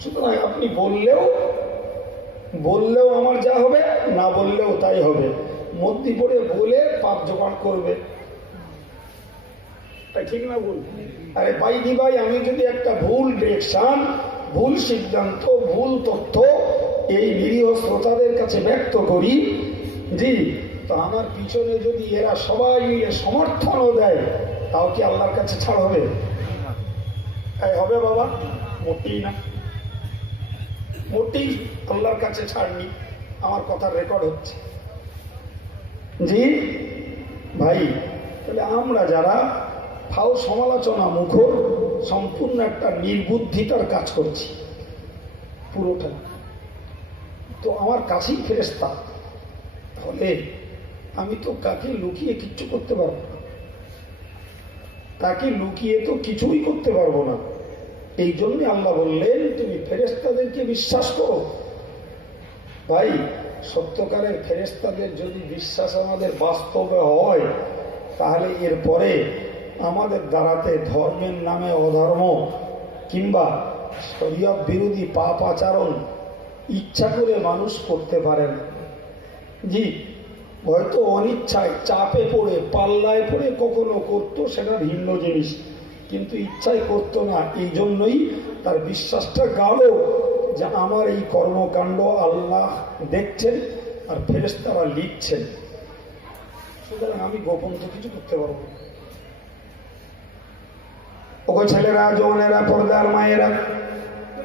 সুতরাং আপনি বললেও আমার যা হবে, না বললেও তাই হবে। মধ্যে পড়ে বলে পাপ জোগাড় করবে, ঠিক না ভুল? আরে ভাই, আমি যদি একটা ভুল ডিরেকশন, ভুল সিদ্ধান্ত, ভুল তথ্য এই নিরীহ শ্রোতাদের কাছে ব্যক্ত করি, জি, তো আমার পিছনে যদি এরা সবাই মিলে সমর্থনও দেয়, তাও কি আল্লাহর কাছে ছাড় হবে? হবে বাবা? মোটেই না, মোটেই আল্লাহর কাছে ছাড়নি। আমার কথার রেকর্ড হচ্ছে। জি ভাই, তাহলে আমরা যারা ফাও সমালোচনা মুখর, সম্পূর্ণ একটা নির্বুদ্ধিতার কাজ করছি পুরোটা। তো আমার কাছেই ফেরেশতা, তাহলে আমি তো কাকে লুকিয়ে কিচ্ছু করতে পারবো না, তাকে লুকিয়ে তো কিছুই করতে পারবো না। এই জন্য আল্লাহ বললেন তুমি ফেরেশতাদেরকে বিশ্বাস করো। ভাই, সত্যকারের ফেরেশতাদের যদি বিশ্বাস আমাদের বাস্তবে হয় তাহলে এরপরে আমাদের দ্বারাতে ধর্মের নামে অধর্ম কিংবা শরীয়ত বিরোধী পাপ আচরণ ইচ্ছা করে মানুষ করতে পারেন। জি, হয়তো অনিচ্ছায়, চাপে পড়ে, পাল্লায় পড়ে কখনো করতো, সেটা ভিন্ন জিনিস, কিন্তু ইচ্ছায় করতো না। এই জন্যই তার বিশ্বাসটা গাঢ় যে আমার এই কর্মকাণ্ড আল্লাহ দেখছেন আর ফেরেশতারা লিখছেন। সুতরাং আমি গোপন তো কিছু করতে পারবো না। ওগো ছেলেরা, জওয়ানেরা, পর্দার মায়েরা,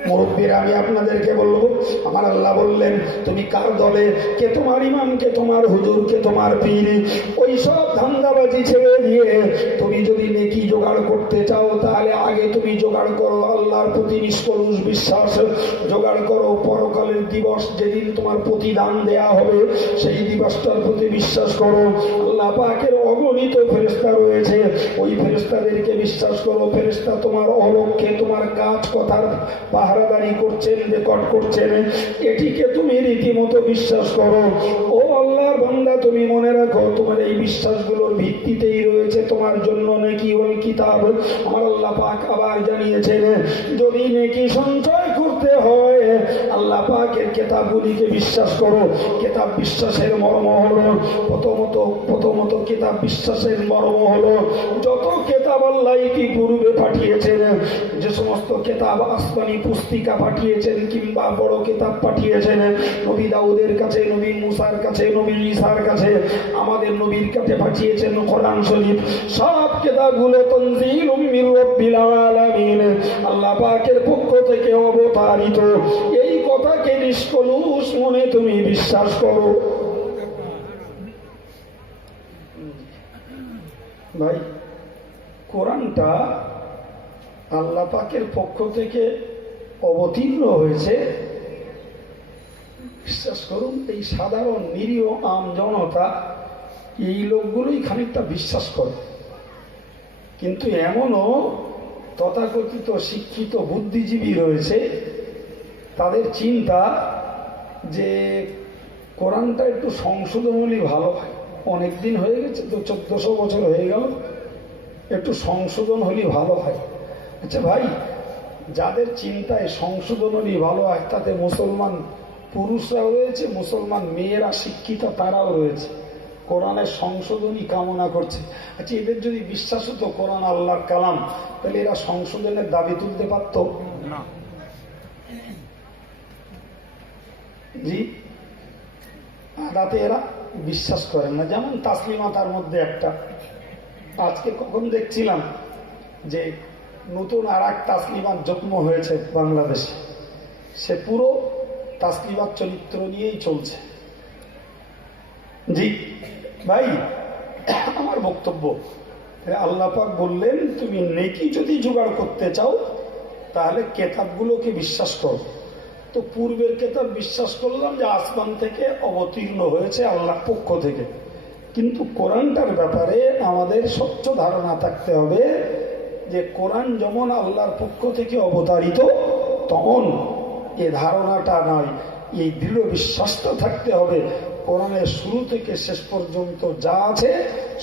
মুরব্বীরা, আমি আপনাদেরকে বলবো, আমার আল্লাহ বললেন তুমি কার দলে, কে তোমার ইমাম, কে তোমার হুজুর, কে তোমার পীর, ওই সব ধান্দাবাজি ছেড়ে দিয়ে তুমি যদি নেকি জোগাড় করতে চাও তাহলে আগে তুমি জোগাড় করো আল্লাহর প্রতি নিষ্কলুষ বিশ্বাস, জোগাড় করো পরকালের দিবস, যেদিন তোমার প্রতিদান দেয়া হবে সেই দিবসটার প্রতি বিশ্বাস করো। আল্লাহ পাকের অগণিত ফেরেশতা রয়েছে, ওই ফেরেশতাদেরকে বিশ্বাস করো। ফেরেশতা তোমার অলক্ষ্যে তোমার কাজ কথার পাহারাদারি করছেন, রেকর্ড করছেন, এটিকে তুমি রীতিমতো বিশ্বাস করো। ও আল্লাহর বান্দা, তুমি মনে রাখো তোমার এই বিশ্বাসগুলোর ভিত্তিতেই রয়েছে তোমার জন্য নেকি ওয়াল কিতাব। আমার আল্লাহ পাক আবার জানিয়েছেন, যদি নেকি সঞ্চয় করতে হয় আল্লাহ পাকের কিতাবগুলিকে বিশ্বাস করো। কিতাব বিশ্বাসের মর্ম হলো প্রথমত কিতাব বিশ্বাসের মর্ম হলো যত কিতাব আল্লাহ ইতিপূর্বে পাঠিয়েছেন, যে সমস্ত কিতাব আসমানি পুস্তিকা পাঠিয়েছেন কিংবা বড় কিতাব পাঠিয়েছেন, নবী দাউদের কাছে, নবী মুসার কাছে, নবী ঈসার কাছে, আমাদের নবীর কাছে পাঠিয়েছেন কোরআন শরীফ, সব কিতাবগুলো তানজিলুম মির রাব্বিল আলামিন, আল্লাহ পাকের পক্ষ থেকে অবতারিত। এই কথাকে নিষ্কলুষ মনে তুমি বিশ্বাস করো। ভাই, কোরআনটা আল্লাহ পাকের পক্ষ থেকে অবতীর্ণ হয়েছে, বিশ্বাস করুন এই সাধারণ নিরীহ আম জনতা এই লোকগুলোই খানিকটা বিশ্বাস করে। কিন্তু এমনও তথাকথিত শিক্ষিত বুদ্ধিজীবী রয়েছে, তাদের চিন্তা যে কোরআনটা একটু সংশোধন হলে ভালো হয়। অনেকদিন হয়ে গেছে তো, 1400 বছর হয়ে গেল, একটু সংশোধন হলে ভালো হয়। আচ্ছা ভাই, যাদের চিন্তায় সংশোধন হলে ভালো হয় তাতে মুসলমান পুরুষরাও রয়েছে, মুসলমান মেয়েরা শিক্ষিত তারাও রয়েছে, কোরআনের সংশোধনী কামনা করছে। আচ্ছা, এদের যদি বিশ্বাস হতো কোরআন আল্লাহর কালাম, তাহলে এরা সংশোধনের দাবি তুলতে পারত না? জি, আদাতে এরা বিশ্বাস করেন না। যেমন তাসলিমা তার মধ্যে একটা। আজকে কখন দেখছিলাম যে নতুন আর এক তাসলিমার জন্ম হয়েছে বাংলাদেশে, সে পুরো তাসলিমার চরিত্র নিয়েই চলছে। জি ভাই, আমার বক্তব্য, আল্লাহ পাক বললেন তুমি নেকি যদি জোগাড় করতে চাও তাহলে কেতাবগুলোকে বিশ্বাস করো। তো পূর্বের কেতাব বিশ্বাস করলাম যে আসমান থেকে অবতীর্ণ হয়েছে আল্লাহর পক্ষ থেকে, কিন্তু কোরআনটার ব্যাপারে আমাদের স্বচ্ছ ধারণা থাকতে হবে যে কোরআন যেমন আল্লাহর পক্ষ থেকে অবতারিত, তখন এ ধারণাটা নয়, এই দৃঢ় বিশ্বাসটা থাকতে হবে কোরআনের শুরু থেকে শেষ পর্যন্ত যা আছে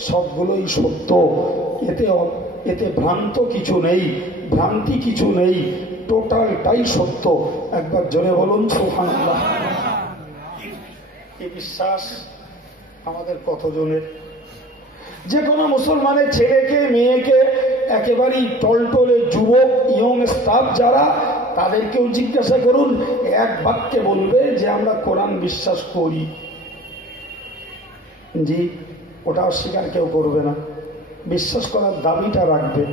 সবগুলোই সত্য, এতে ভ্রান্ত কিছু নেই, ভ্রান্তি কিছু নেই, টোটালটাই সত্য। একবার জোরে বলুন সুবহানাল্লাহ। এই বিশ্বাস আমাদের কতজনের? যে কোনো মুসলমানের ছেলেকে মেয়েকে, একেবারেই টলটলে যুবক ইয়ং স্টাফ যারা, তাদেরকেও জিজ্ঞাসা করুন, এক বাক্যে বলবে যে আমরা কোরআন বিশ্বাস করি। জি, ওটা অস্বীকার কেউ করবে না, বিশ্বাস করার দাবিটা রাখবে।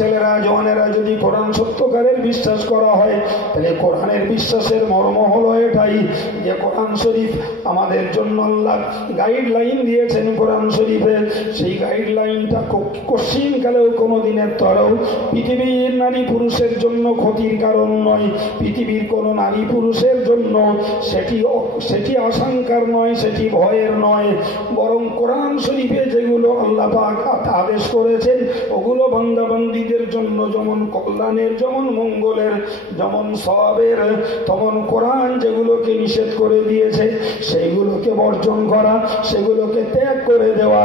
ছেলেরা, জওয়ানেরা, যদি কোরআন সত্যকারের বিশ্বাস করা হয় তাহলে কোরআনের বিশ্বাসের মর্ম হলো এটাই যে কোরআন শরীফ আমাদের জন্য আল্লাহ গাইডলাইন দিয়েছেন কোরআন শরীফে, সেই গাইডলাইনটা কশ্চিনকালেও কোনো দিনের তরেও পৃথিবীর নারী পুরুষের জন্য ক্ষতির কারণ নয়, পৃথিবীর কোনো নারী পুরুষের জন্য সেটি আশঙ্কার নয়, সেটি ভয়ের নয়, বরং কোরআন শরীফে যেগুলো আল্লাহ পাক আদেশ করেছেন ওগুলো বান্দা বান্দীদের জন্য যেমন কল্যাণের, যেমন মঙ্গলের, যেমন সওয়াবের, তেমন কোরআন যেগুলোকে নিষেধ করে দিয়েছে সেইগুলোকে বর্জন করা, সেগুলোকে ত্যাগ করে দেওয়া,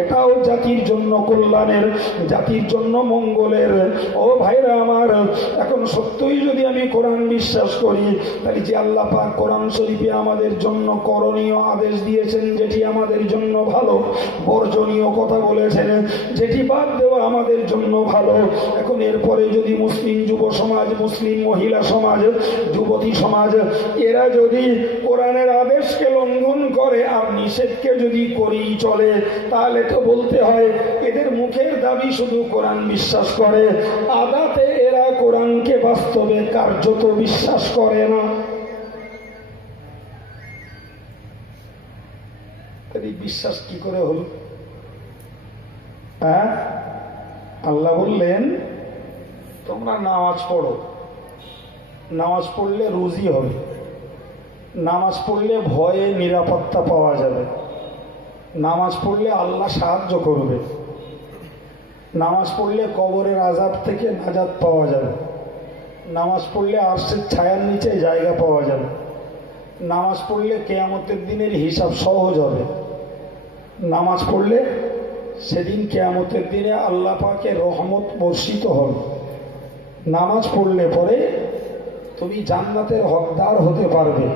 এটাও জাতির জন্য কল্যাণের, জাতির জন্য মঙ্গলের। ও ভাইরা আমার, এখন সত্যই যদি আমি কোরআন বিশ্বাস করি তাহলে যে আল্লাহ পাক কোরআন শরীফে আমাদের জন্য করণীয় আদেশ দিয়েছেন যেটি আমাদের জন্য ভালো, বর্জনীয় কথা বলেছেন যেটি বাদ দেওয়া আমাদের জন্য ভালো। এখন এরপরে যদি মুসলিম যুব সমাজ, মুসলিম মহিলা সমাজ, যুবতী সমাজ এরা যদি কোরআনের আদেশকে লঙ্ঘন করে আর নিষেধকে যদি করেই চলে, তাহলে তো বলতে হয় এদের মুখের দাবি শুধু কোরআন বিশ্বাস করে, আদাতে এরা কোরআনকে বাস্তবে কার্যত বিশ্বাস করে না, বিশ্বাস কি করে হলো? হ্যাঁ, আল্লাহ বললেন তোমরা নামাজ পড়ো, নামাজ পড়লে রুজি হবে, নামাজ পড়লে ভয়ে নিরাপত্তা পাওয়া যাবে, নামাজ পড়লে আল্লাহ সাহায্য করবে, নামাজ পড়লে কবরের আযাব থেকে নাজাত পাওয়া যাবে, নামাজ পড়লে আরশের ছায়ার নিচে জায়গা পাওয়া যাবে, নামাজ পড়লে কিয়ামতের দিনের হিসাব সহজ হবে, নামাজ পড়লে সেদিন কিয়ামতের দিনে আল্লাহ পাকের রহমত বর্ষিত হবে, নামাজ পড়লে পরে তুমি জান্নাতের হকদার হতে পারবে।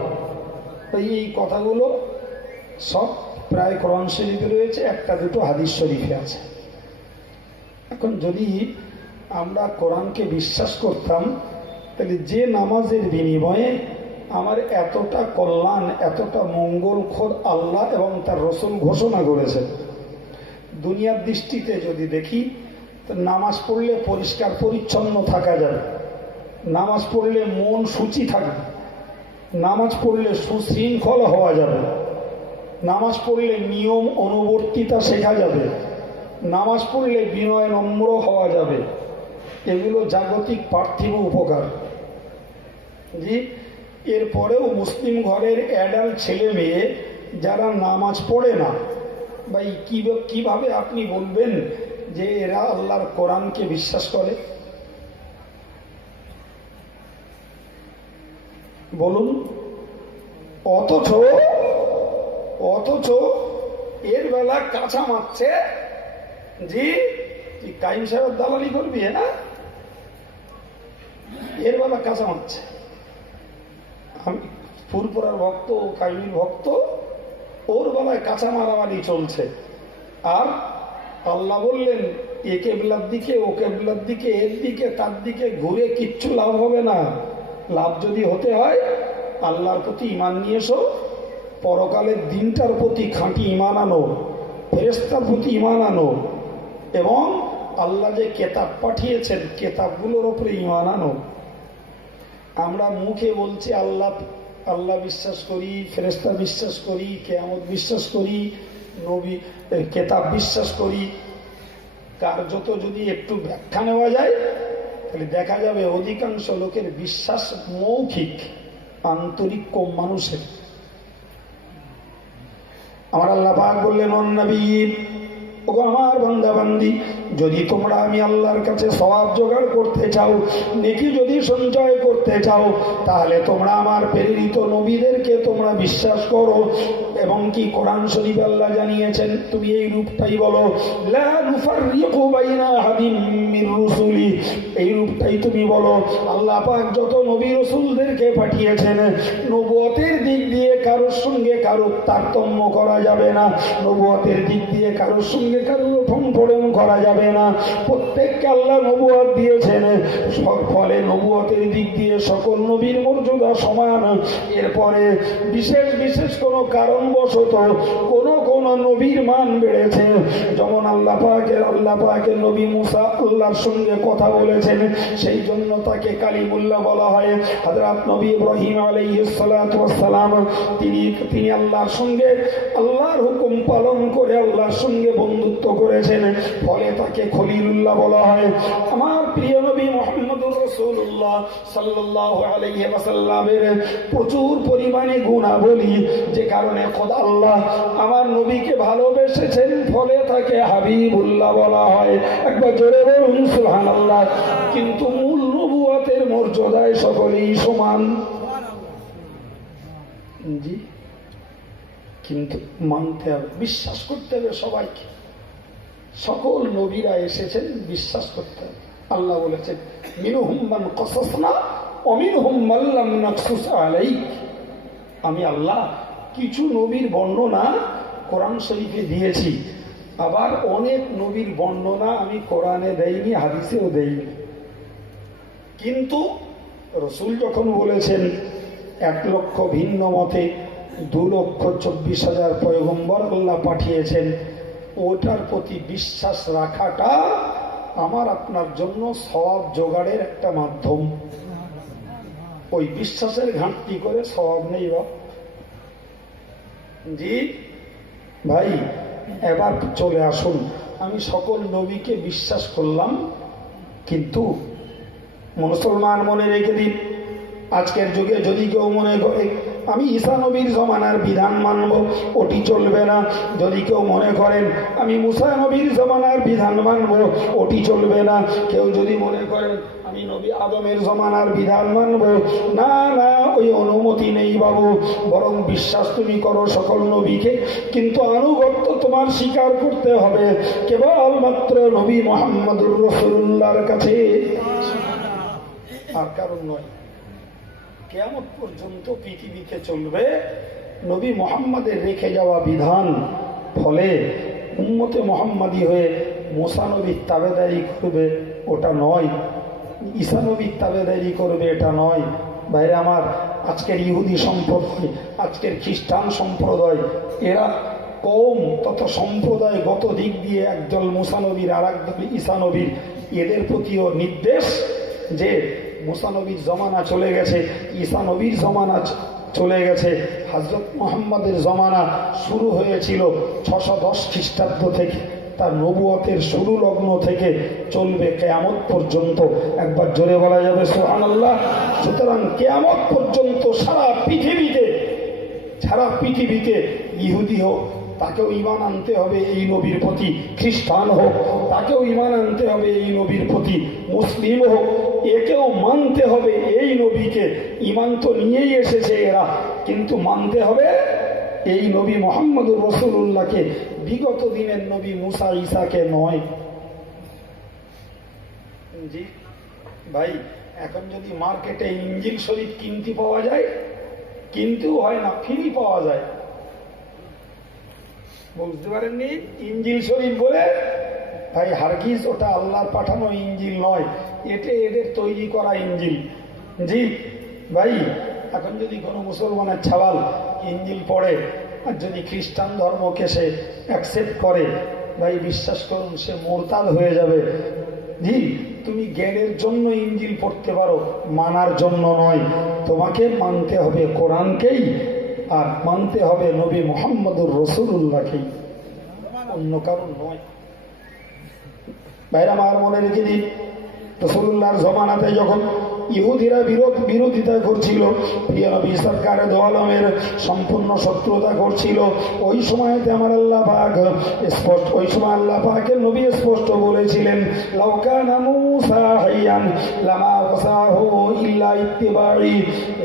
এই কথাগুলো সব প্রায় কোরআন শরীফে রয়েছে, একটা দুটো হাদিস শরীফে আছে। এখন যদি আমরা কোরআনকে বিশ্বাস করতাম, তাহলে যে নামাজের বিনিময়ে আমার এতটা কল্যাণ, এতটা মঙ্গল খোদ আল্লাহ এবং তার রসুল ঘোষণা করেছেন, দুনিয়ার দৃষ্টিতে যদি দেখি, তো নামাজ পড়লে পরিষ্কার পরিচ্ছন্ন থাকা যাবে, নামাজ পড়লে মন সূচি থাকবে, নামাজ পড়লে সুশৃঙ্খল হওয়া যাবে, নামাজ পড়লে নিয়ম অনুবর্তিতা শেখা যাবে, নামাজ পড়লে বিনয় নম্র হওয়া যাবে। এগুলো জাগতিক পার্থিব উপকার। জি, এরপরেও মুসলিম ঘরের অ্যাডাল্ট ছেলে মেয়ে যারা নামাজ পড়ে না, বা কিভাবে আপনি বলবেন যে এরা আল্লাহর কোরআনকে বিশ্বাস করে? বলুন। অথচ এর বেলা কাঁচা মারছে। জি, তুই কাইম সাহেব দালালি করবি না, এর বেলা কাঁচা মারছে। আমি ফুরপুরার ভক্ত, কাইমির ভক্ত, ওর বেলায় কাঁচা মারামারি চলছে। আর আল্লাহ বললেন এ কেবলার দিকে, ও কেবলার দিকে, এর দিকে তার দিকে ঘুরে কিচ্ছু লাভ হবে না। লাভ যদি হতে হয় আল্লাহর প্রতি ঈমান নিয়ে এসো, পরকালের দিনটার প্রতি খাঁটি ঈমান আনো, ফেরেশতার প্রতি ঈমান আনো, এবং আল্লাহ যে কেতাব পাঠিয়েছেন কেতাবগুলোর উপরে ঈমান আনো। আমরা মুখে বলছি আল্লাহ বিশ্বাস করি, ফেরেশতা বিশ্বাস করি, কিয়ামত বিশ্বাস করি, নবী কেতাব বিশ্বাস করি। কার্যত যদি একটু ব্যাখ্যা নেওয়া যায় তাহলে দেখা যাবে অধিকাংশ লোকের বিশ্বাস মৌখিক, আন্তরিক কম মানুষের। আমার আল্লাহ পাক বললেন, ও নবী, ও আমার বান্দা বান্দি, যদি তোমরা আমি আল্লাহর কাছে সওয়াব জোগাড় করতে চাও, নেকি যদি সঞ্চয় করতে চাও, তাহলে তোমরা আমার প্রেরিত নবীদেরকে তোমরা বিশ্বাস করো। এবং কি কোরআন শরীফে আল্লাহ জানিয়েছেন, তুমি এই রূপটাই বলো, লা নুফাররিকু বাইনা আহাদিন মির রুসুলি। এই রূপটাই তুমি বলো, আল্লাহ পাক যত নবী রাসূলদেরকে পাঠিয়েছেন, নবুয়তের দিক দিয়ে কারোর সঙ্গে কারোর তারতম্য করা যাবে না, নবুয়তের দিক দিয়ে কারোর সঙ্গে কারোর ফোন করা যাবে না। প্রত্যেককে আল্লাহ নবুয়ত দিয়েছেন, ফলে নবুয়তের দিক দিয়ে সকল নবীর মর্যাদা সমান। এরপরে বিশেষ বিশেষ কোনো কারণবশত কোন নবীর মান বেড়েছে। যেমন আল্লাহ পাকের নবী মুসা আল্লাহর সঙ্গে কথা বলেছেন, সেই জন্য তাকে কালিমুল্লাহ বলা হয়। হযরত নবী ইব্রাহিম আলাইহিস সালাতু ওয়াস সালাম, তিনি আল্লাহর সঙ্গে আল্লাহর হুকুম পালন করে আল্লাহর সঙ্গে বন্ধুত্ব করেছেন, ফলে তাকে খলিলুল্লাহ বলা হয়। আমার প্রিয় নবী মুহাম্মদুর রাসূলুল্লাহ সাল্লাল্লাহু আলাইহি ওয়াসাল্লামের প্রচুর পরিমাণে গুণাবলী, যে কারণে খোদা আল্লাহ আমার নবীকে ভালোবেসেছেন, ফলে তাকে হাবিবুল্লাহ বলা হয়। একবার জোরে বলুন সুবহানাল্লাহ। কিন্তু মূল নবুয়তের মর্যাদায় সকলেই সমান। জি, কিন্তু মানতে হবে, বিশ্বাস করতে হবে সবাইকে। সকল নবীরা এসেছেন, বিশ্বাস করতে হবে। আল্লাহ বলেছেন, মিনহুম মান কাসাসনা ওয়া মিনহুম মান লাম নাকসুস আলাইক। আমি আল্লাহ কিছু নবীর বর্ণনা কোরআন শরীফে দিয়েছি, আবার অনেক নবীর বর্ণনা আমি কোরআনে দেইনি, হাদিসেও দেইনি। কিন্তু রসুল যখন বলেছেন 1 লক্ষ ভিন্ন মতে 2,24,000 পয়গম্বর আল্লাহ পাঠিয়েছেন, ওটার প্রতি বিশ্বাস রাখাটা আমার আপনার জন্য সওয়াব জোগাড়ের একটা মাধ্যম। ওই বিশ্বাসের ঘাটতি করে সওয়াব নেই বাপ। জি ভাই, এবার চলে আসুন। আমি সকল নবীকে বিশ্বাস করলাম, কিন্তু মুসলমান মনে রেখে দিন, আজকের যুগে যদি কেউ মনে করে আমি ঈসা নবীর জমানার বিধান মানব, ওটি চলবে না। যদি কেউ মনে করেন আমি মুসা নবীর জমানার বিধান মানব, ওটি চলবে না। কেউ যদি মনে করেন আমি নবী আদমের জমানার বিধান মানব, না না, ওই অনুমতি নেই বাবু। বরং বিশ্বাস তুমি করো সকল নবীকে, কিন্তু আনুগত্য তোমার স্বীকার করতে হবে কেবলমাত্র নবী মুহাম্মদুর রাসূলুল্লাহর কাছে, আর কারণ নয়। কিয়ামত পর্যন্ত পৃথিবীতে চলবে নবী মুহাম্মদের রেখে যাওয়া বিধান। ফলে উম্মতে মুহাম্মাদি হয়ে মুসা নবীর তাবেদারি করবে, ওটা নয়। ঈসা নবীর তাবেদারি করবে, এটা নয়। বাইরে আমার, আজকের ইহুদি সম্প্রদায়, আজকের খ্রিস্টান সম্প্রদায়, এরা কম তথা সম্প্রদায়গত দিক দিয়ে একদল মুসা নবীর আর একদল ঈসা নবীর, এদের প্রতিও নির্দেশ যে মুসা নবীর জমানা চলে গেছে, ঈসা নবীর জমানা চলে গেছে। হযরত মুহাম্মদের জমানা শুরু হয়েছিল 610 খ্রিস্টাব্দ থেকে, তার নবুয়তের শুরু লগ্ন থেকে চলবে কিয়ামত পর্যন্ত। একবার জোরে বলা যাবে সুবহানাল্লাহ। সুতরাং কিয়ামত পর্যন্ত সারা পৃথিবীতে ইহুদি হোক, তাকেও ঈমান আনতে হবে এই নবীর প্রতি, খ্রিস্টান হোক তাকেও ঈমান আনতে হবে এই নবীর প্রতি, মুসলিম হোক একেও মানতে হবে এই নবীকে। ঈমান তো নিয়েই এসেছে এরা, কিন্তু মানতে হবে এই নবী মুহাম্মদুর রাসূলুল্লাহকে, বিগত দিনের নবী মুসা ঈসাকে নয়। জি ভাই, এখন যদি মার্কেটে ইনজিল শরীফ কিনতে পাওয়া যায়, কিন্তু হয় না, ফ্রি পাওয়া যায়। বুঝতে পারেননি? ইনজিল শরীফ বলে ভাই, হারগিজ ওটা আল্লাহর পাঠানো ইনজিল নয়, এটা এদের তৈরি করা ইনজিল। জি ভাই, এখন যদি কোনো মুসলমানের ছাওয়াল ইনজিল পড়ে আর যদি খ্রিস্টান ধর্মকে সে অ্যাকসেপ্ট করে, ভাই বিশ্বাস করুন সে মুরতাদ হয়ে যাবে। জি, তুমি জ্ঞানের জন্য ইনজিল পড়তে পারো, মানার জন্য নয়। তোমাকে মানতে হবে কোরআনকেই, আর মানতে হবে নবী মুহাম্মদুর রাসূলুল্লাহকেই, অন্য কারণ নয়। ভাইরা আমার, মনে রেখে দিন, রাসূলুল্লাহর জমানাতে যখন ইহুদিরা বিরোধিতা করছিল, প্রিয় নবী সরকার দো আলমের সম্পূর্ণ শত্রুতা করছিল, ওই সময়তে আমার আল্লাহ পাক স্পষ্ট, ওই সময় আল্লাহ পাকের নবী স্পষ্ট বলেছিলেন, লাউ কানা মূসা হাইয়ান লামা ওয়াসাহু ইল্লা ইত্তিবাই।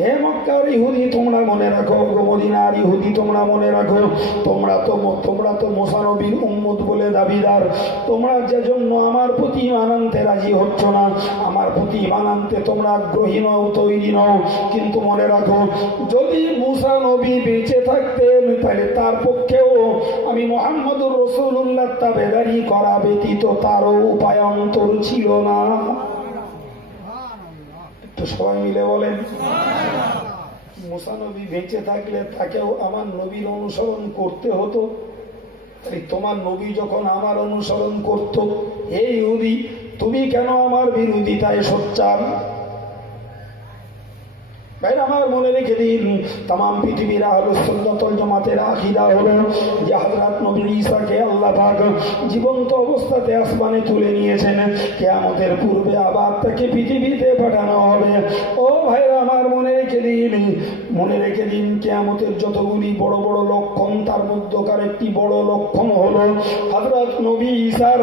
হে মক্কার ইহুদি তোমরা মনে রাখো, মদিনার ইহুদি তোমরা মনে রাখো, তোমরা তো মুসা নবীর উম্মত বলে দাবিদার। তোমরা যে জন্য আমার প্রতি ঈমান আনতে রাজি হচ্ছ না, আমার প্রতি ঈমান আনতে তোমরা আগ্রহী নও, তৈরি নও, কিন্তু মনে রাখো যদি মুসা নবী বেঁচে থাকতেন তাহলে তার পক্ষেও আমি মুহাম্মদুর রাসূলুল্লাহ তাবেদারি করা ব্যতীত তারও উপায়ন্তর ছিল না। একটু সবাই মিলে বলেন, মুসা নবী বেঁচে থাকলে তাকেও আমার নবীর অনুসরণ করতে হতো। তোমার নবী যখন আমার অনুসরণ করত, হে ইহুদি তুমি কেন আমার বিরোধিতায় সোচ্চার? ভাই আমার, মনে রেখে দিন, তাম পৃথিবীর আহলুস সুন্নাত ওয়াল জামাতের আকীদা হলো যে হযরত নবী ঈসাকে আল্লাহ পাক জীবন্ত অবস্থাতে আসমানে তুলে নিয়েছেন, কিয়ামতের পূর্বে আবার তাকে পৃথিবীতে পাঠানো হবে। ও ভাইরা আমার, মনে রেখে দিন কিয়ামতের যতগুলি বড় বড় লক্ষণ, তার মধ্যকার একটি বড় লক্ষণ হলো হযরত নবী ঈসার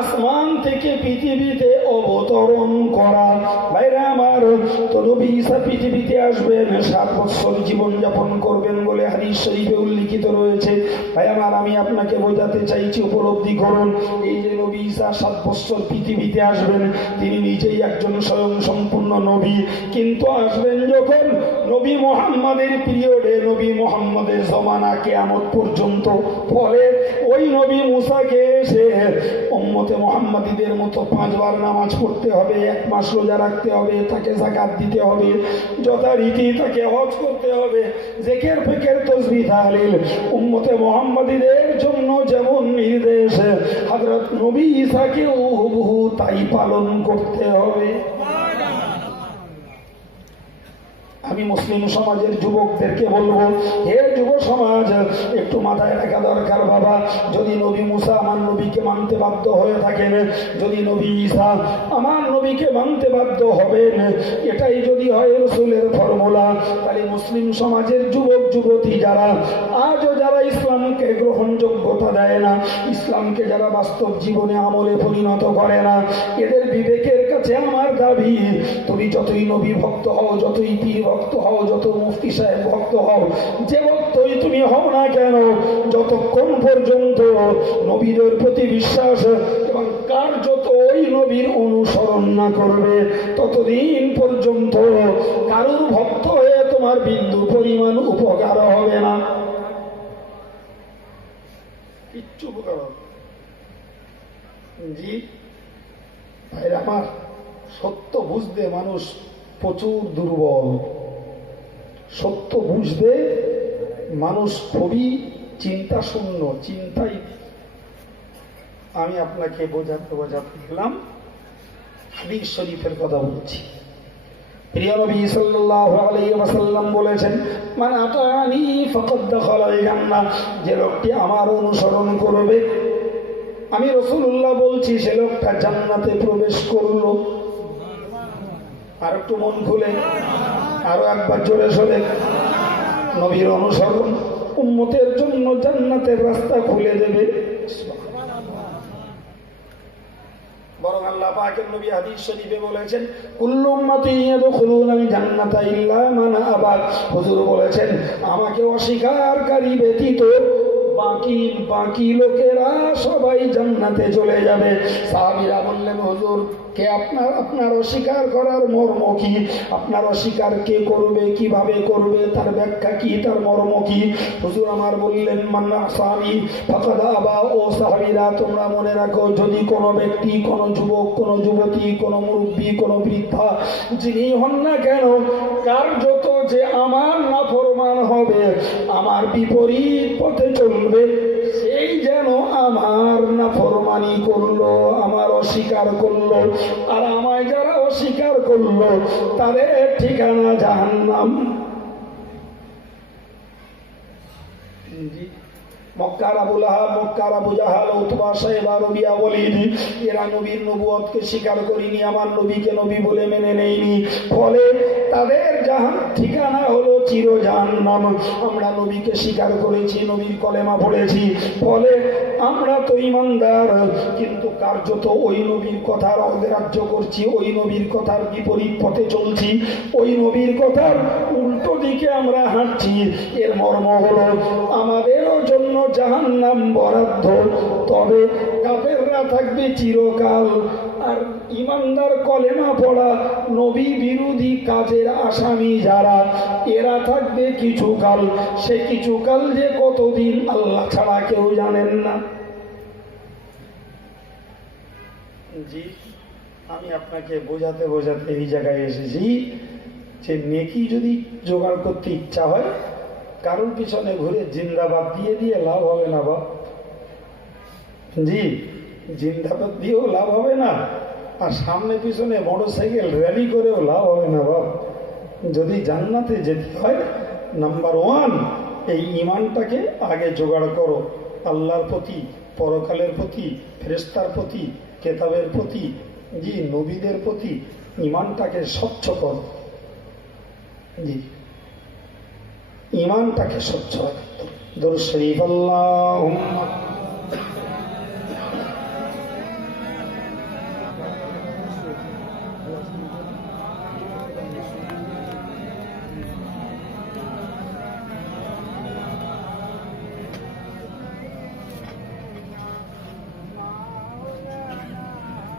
আসমান থেকে পৃথিবীতে অবতরণ করা। ভাইরা আমার, তো নবী ঈসা পৃথিবীতে আসবেন, 7 বছর জীবন যাপন করবেন বলে হাদিস শরীফে উল্লিখিত রয়েছে। ভাই আমার, আমি আপনাকে বোঝাতে চাইছি, উপলব্ধি করুন, এই যে নবী ঈসা 7 বছর পৃথিবীতে আসবেন, তিনি নিজেই একজন স্বয়ং সম্পূর্ণ নবী, কিন্তু আসবেন যখন নবী মুহাম্মাদের পিরিয়ডে, নবী মুহাম্মাদের জমানা কিয়ামত পর্যন্ত। ফলে ওই নবী মুসাকে এসে উম্মতে মুহাম্মাদীদের মতো 5 বার নামাজ পড়তে হবে, 1 মাস রোজা রাখতে হবে, তাকে যাকাত দিতে হবে, যথারীতি তাকে হজ করতে হবে, জিকির ফিকির তাসবিহ তাহলিল উম্মতে মুহাম্মাদীদের জন্য যেমন নির্দেশ, হযরত নবী ঈসাকেও হুবহু তাই পালন করতে হবে। আমি মুসলিম সমাজের যুবকদেরকে বলবো, হে যুব সমাজ, একটু মাথায় রাখা দরকার বাবা, যদি নবী মুসা আমার নবীকে মানতে বাধ্য হয়ে থাকেন, যদি নবী ঈসা আমার নবীকে মানতে বাধ্য হবেন, এটাই যদি হয় রাসূলের ফর্মুলা, তাহলে মুসলিম সমাজের যুবক যুবতী যারা আজও যারা ইসলামকে গ্রহণযোগ্যতা দেয় না, ইসলামকে যারা বাস্তব জীবনে আমলে পরিণত করে না, এদের বিবেকের কাছে আমার দাবি, তুমি যতই নবী ভক্ত হও, যতই পীর ভক্ত হও, যত মুফতি সাহেব ভক্ত হও, যে ভক্তই তুমি হও না কেন, যতক্ষণ পর্যন্ত নবীদের প্রতি বিশ্বাস এবং কার্যত ওই নবীর অনুসরণ না করবে, ততদিন পর্যন্ত কারুর ভক্ত হয়ে তোমার বিন্দু পরিমাণ উপকার হবে না, কিচ্ছু উপকার হবে। জি ভাইরা আমার, সত্য বুঝতে মানুষ প্রচুর দুর্বল, সত্য বুঝতে মানুষ খুবই চিন্তা শূন্য, চিন্তাই। আমি আপনাকে বোঝাতে গেলাম, হাদিস শরীফের কথা বলছি। প্রিয় নবী সাল্লাল্লাহু আলাইহি ওয়াসাল্লাম বলেছেন, মান আতানি ফাকাদ দাখালাল জান্নাহ, যে লোকটি আমার অনুসরণ করবে, আমি রাসূলুল্লাহ বলছি, সে লোকটা জান্নাতে প্রবেশ করলো। আর একটু মন খুলে আরো একবার জোরে সোরে, নবীর অনুসরণ উম্মতের জন্য জান্নাতের রাস্তা খুলে দেবে। বরং আল্লাহ পাকের নবী হাদিস শরীফে বলেছেন, কুল্লু উম্মতি ইয়াদখুলুনাল জান্নাতা ইল্লা মান আবা। হুজুর বলেছেন, আমাকে অস্বীকারী ব্যতীত বাকি লোকেরা সবাই জান্নাতে চলে যাবে। সাহাবীরা বললেন, হুজুর, কে আপনার অস্বীকার করার মর্ম কি? আপনার অস্বীকার কে করবে, কিভাবে করবে, তার ব্যাখ্যা কি, তার মর্ম কি? হুজুর আমার বললেন, মান আসানি ফাকাদ আবা। ও সাহাবীরা, তোমরা মনে রাখো, যদি কোনো ব্যক্তি, কোনো যুবক, কোনো যুবতী, কোনো মুরব্বী, কোনো বৃদ্ধা, যিনি হন না কেন, কার্যত যে আমার নাফরমান হবে, আমার বিপরীত পথে চলবে, সেই যেন আমার নাফরমানি করলো, আমার অস্বীকার করলো। আর আমায় যারা অস্বীকার করলো, তাদের ঠিকানা জাহান্নাম। মক্কার আবু লাহাব, মক্কার আবু জাহাল, উতবা, সাইবা, রবিয়া, ওয়ালিদ, এরা নবীর নবুয়তকে স্বীকার করেনি, আমার নবীকে নবী বলে মেনে নেয়নি, ফলে তাদের ঠিকানা হলো চির জাহান্নাম। আমরা নবীকে স্বীকার করেছি, নবীর কলেমা পড়েছি, ফলে আমরা তো ঈমানদার, কিন্তু কার্যত ওই নবীর কথার অগ্রাহ্য করছি, ওই নবীর কথার বিপরীত পথে চলছি, ওই নবীর কথার উল্টো দিকে আমরা হাঁটছি। এর মর্ম হলো আমাদেরও জন্য জাহান্নাম বরাদ্দ, তবে কাফেররা থাকবে চিরকাল, আর ঈমানদার কলেমা পড়া নবী বিরোধী কাজের আসামি যারা, এরা থাকবে কিছুকাল। সে কিছুকাল যে কতদিন আল্লাহ ছাড়া কেউ জানেন না। জি, আমি আপনাকে বোঝাতে এই জায়গায় এসেছি যে নেকি যদি জোগাড় করতে ইচ্ছা হয়, কারোর পিছনে ঘুরে জিন্দাবাদ দিয়ে লাভ হবে না বাপ। জি, জিন্দাবাদ দিয়েও লাভ হবে না, আর সামনে পিছনে মোটরসাইকেল র্যালি করেও লাভ হবে না বাপ। যদি জান্নাতে যেতে হয়, নাম্বার 1 এই ঈমানটাকে আগে জোগাড় করো, আল্লাহর প্রতি, পরকালের প্রতি, ফেরেশতার প্রতি, কেতাবের প্রতি, জি নবীদের প্রতি ঈমানটাকে স্বচ্ছ করো। জি, ঈমানটাকে স্বচ্ছ রাখো। দরুদ শরীফ। আল্লাহুম্মা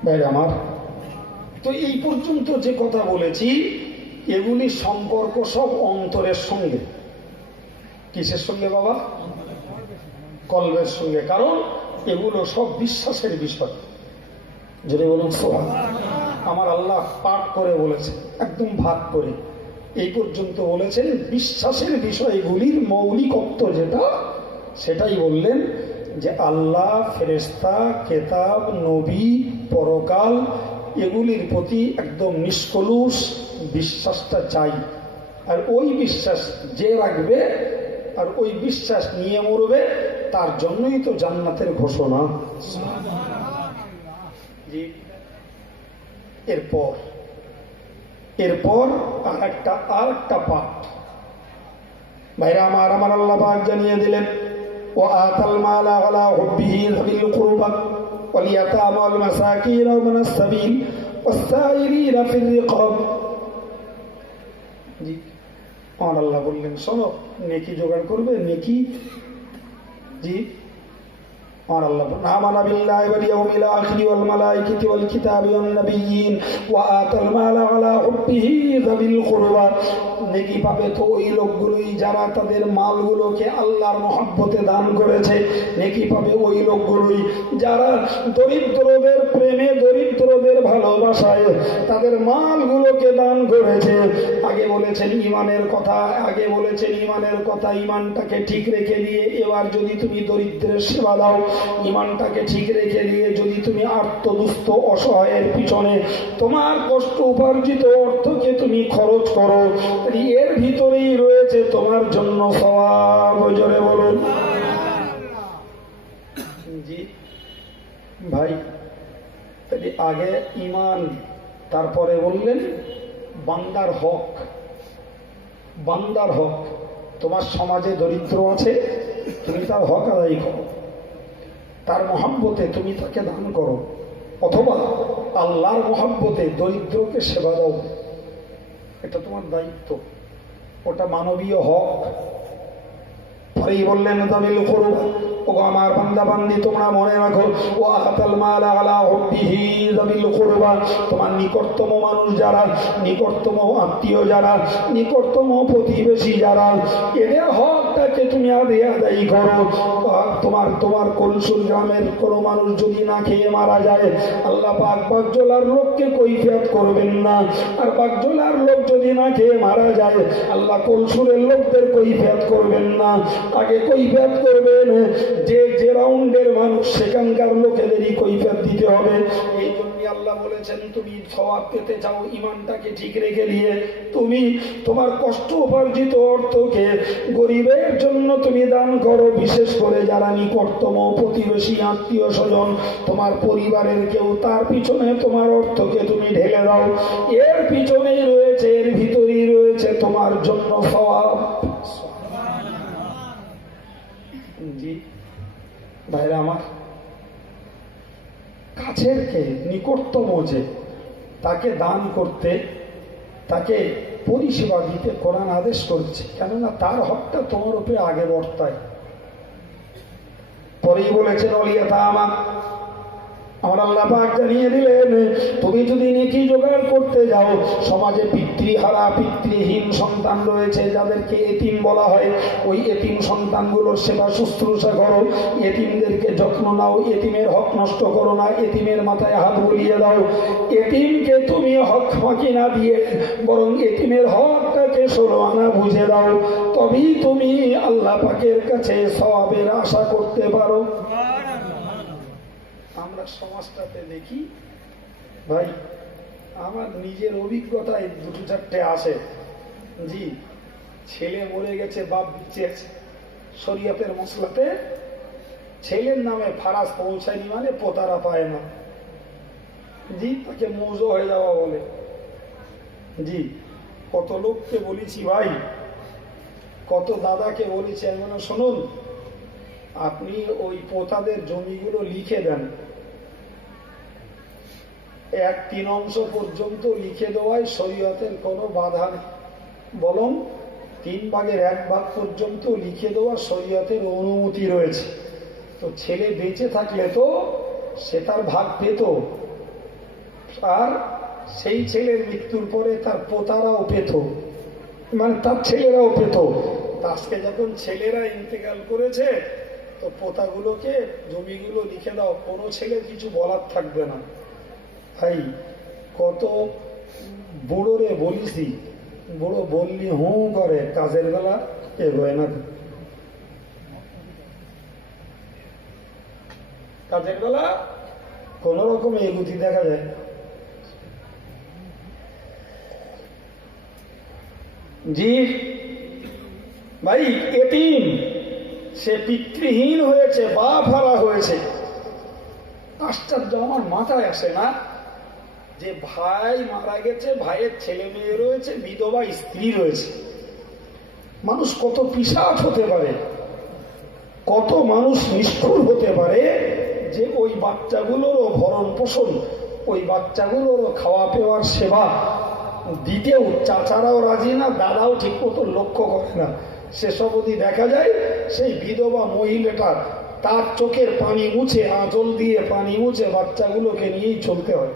ভাই আমার, তো এই পর্যন্ত যে কথা বলেছি, এগুলি সম্পর্ক সব অন্তরের সঙ্গে। কিসের সঙ্গে বাবা? কলবের সঙ্গে। কারণ এগুলো সব বিশ্বাসের বিষয়। যদি বলুন সুবহানাল্লাহ। আমার আল্লাহ পাঠ করে বলেছে, একদম ভাগ করে এই পর্যন্ত বলেছেন। বিশ্বাসের বিষয়গুলির মৌলিকত্ব যেটা, সেটাই বললেন যে আল্লাহ, ফেরেশতা, কেতাব, নবী, পরকাল এগুলির প্রতি একদম নিষ্কলুষ বিশ্বাসটা চাই। আর ওই বিশ্বাস যে রাখবে আর ওই বিশ্বাস নিয়ে মরবে, তার জন্যই তো জান্নাতের ঘোষণা। জি। এরপর আর একটা পাঠ ভাইরা আমার আল্লাহ পাক জানিয়ে দিলেন, ওয়া আতাল মালা আলা হুব্বিহি যাবিল কুরবা ওয়াল ইয়াতামা ওয়াল মাসাকিন ওয়া ইবনাস সাবিল ওয়াস সাইরিনা ফির রিকাব। জি, আমার আল্লাহ বললেন শোনো, নেকি জোগাড় করবে, নেকি। জি, আমার আল্লাহ আমানা বিল্লাহি ওয়াল ইয়াউমিল আখির ওয়াল মালাইকাতি ওয়াল কিতাবি ওয়ান নাবিয়্যিন ওয়া আতাল মালা আলা হুব্বিহি যাবিল কুরবা। নেকি পাবে তো ওই লোকগুলোই যারা তাদের মালগুলোকে আল্লাহর মহব্বতে দান করেছে। নেকি পাবে ওই লোকগুলোই যারা দরিদ্রদের প্রেমে, দরিদ্রদের ভালোবাসায় তাদের মালগুলোকে দান করেছে। আগে বলেছেন ইমানের কথা, ইমানটাকে ঠিক রেখে দিয়ে এবার যদি তুমি দরিদ্রের সেবা দাও, ইমানটাকে ঠিক রেখে দিয়ে যদি তুমি আর্তদুস্থ অসহায়ের পিছনে তোমার কষ্ট উপার্জিত অর্থকে তুমি খরচ করো, এর ভিতরেই রয়েছে তোমার জন্য সওয়াব। জোরে বলুন। জি ভাই, তাহলে আগে ইমান, তারপরে বললেন বান্দার হক। তোমার সমাজে দরিদ্র আছে, তুমি তার হক আদায় করো, তার মহব্বতে তুমি তাকে দান করো, অথবা আল্লাহর মহব্বতে দরিদ্রকে সেবা দাও। এটা তোমার দায়িত্ব, ওটা মানবীয় হক। পরেই বললেন যাবিল কুরবা, ও আমার বান্দা বান্দি তোমরা মনে রাখো, ও আতাল মাল আলা হুব্বিহি যাবিল কুরবা, তোমার নিকটতম মানুষ যারা, নিকটতম আত্মীয় যারা, নিকটতম প্রতিবেশী যারা, এদের হকটাকে তুমি আদায় করো। তোমার কলসুর গ্রামের কোনো মানুষ যদি না খেয়ে মারা যায়, আল্লাহ পাক বাগজোলার লোককে কৈফিয়ত করবেন না। আর বাগজোলার লোক যদি না খেয়ে মারা যায়, আল্লাহ কলসুরের লোকদের কৈফিয়ত করবেন না। আগে কৈফিয়ত করবেন যে রাউন্ডের মানুষ, সেখানকার লোকেদেরই কৈফিয়ত দিতে হবে। এই জন্য আল্লাহ বলেছেন, তুমি সওয়াব পেতে চাও, ইমানটাকে ঠিক রেখে দিয়ে তুমি তোমার কষ্ট উপার্জিত অর্থকে গরিবের জন্য তুমি দান করো। বিশেষ করে যারা নিকটতম প্রতিবেশী, আত্মীয় স্বজন, তোমার পরিবারের কেউ, তার পিছনে তোমার অর্থকে তুমি ঢেলে দাও। এর পিছনেই রয়েছে, এর ভিতরেই রয়েছে তোমার জন্য সওয়াব। জি ভাইরা আমার, কাছের কে, নিকটতম যে, তাকে দান করতে, তাকে পরিষেবা দিতে কোরআন আদেশ করছে, কেননা তার হকটা তোমার উপরে আগে বর্তায়। পরেই বলেছেন ওয়ালিয়াতামা, আমার আল্লাহ পাক জানিয়ে দিলেন, তুমি যদি নেকি জোগাড় করতে যাও, সমাজে পিতৃহারা, পিতৃহীন সন্তান রয়েছে যাদেরকে এতিম বলা হয়, ওই এতিম সন্তানগুলোর সেবা শুশ্রূষা করো, এতিমদেরকে যত্ন নাও, এতিমের হক নষ্ট করো না, এতিমের মাথায় হাত বুলিয়ে দাও। এতিমকে তুমি হক ফাঁকি না দিয়ে বরং এতিমের হকটাকে 16 আনা বুঝে দাও, তবেই তুমি আল্লাহ পাকের কাছে সওয়াবের আশা করতে পারো। আমরা সমাজটাতে দেখি ভাই, আমার নিজের অভিজ্ঞতায় 2-4টে আসে। জি, ছেলে মরে গেছে, বাপ বেঁচে আছে, শরীয়তের মসলাতে ছেলের নামে ফারাজ পৌঁছায়নি মানে পোতারা পায় না। জি, তাকে মৌজো হয়ে যাওয়া বলে। জি, কত লোককে বলেছি ভাই, কত দাদাকে বলেছি, এমন শুনুন, আপনি ওই পোতাদের জমিগুলো লিখে দেন, 1/3 পর্যন্ত লিখে দেওয়ায় শরীয়তের কোনো বাধা নেই, বরং 3/1 পর্যন্ত লিখে দেওয়া শরীয়তের অনুমতি রয়েছে। তো ছেলে বেঁচে থাকলে তো সে তার ভাগ পেত, আর সেই ছেলের মৃত্যুর পরে তার পোতারাও পেত, মানে তার ছেলেরাও পেত। আজকে যখন ছেলেরা ইন্তেকাল করেছে, তো পোতাগুলোকে জমিগুলো লিখে দাও, কোনো ছেলের কিছু বলার থাকবে না। ভাই, কত বুড়োরে বলিছি, বুড়ো বললি হুঁ করে, কাজের বেলা এগোয় না। কাজের বেলা কোন রকম এগুতি দেখা যায় না। জি ভাই, এতিম সে পিতৃহীন হয়েছে, বাপ হারা হয়েছে। আশ্চর্য, আমার মাথায় আসে না যে ভাই মারা গেছে, ভাইয়ের ছেলে মেয়ে রয়েছে, বিধবা স্ত্রী রয়েছে। মানুষ কত পিশাচ হতে পারে, কত মানুষ নিষ্ঠুর হতে পারে যে ওই বাচ্চাগুলোরও ভরণ পোষণ, ওই বাচ্চাগুলোরও খাওয়া পেওয়ার সেবা দিতেও চাচারাও রাজি না, দাদাও ঠিক মতো লক্ষ্য করে না। সেসব অবধি দেখা যায় সেই বিধবা মহিলাটা তার চোখের পানি মুছে, আঁচল দিয়ে পানি মুছে বাচ্চাগুলোকে নিয়েই চলতে হয়।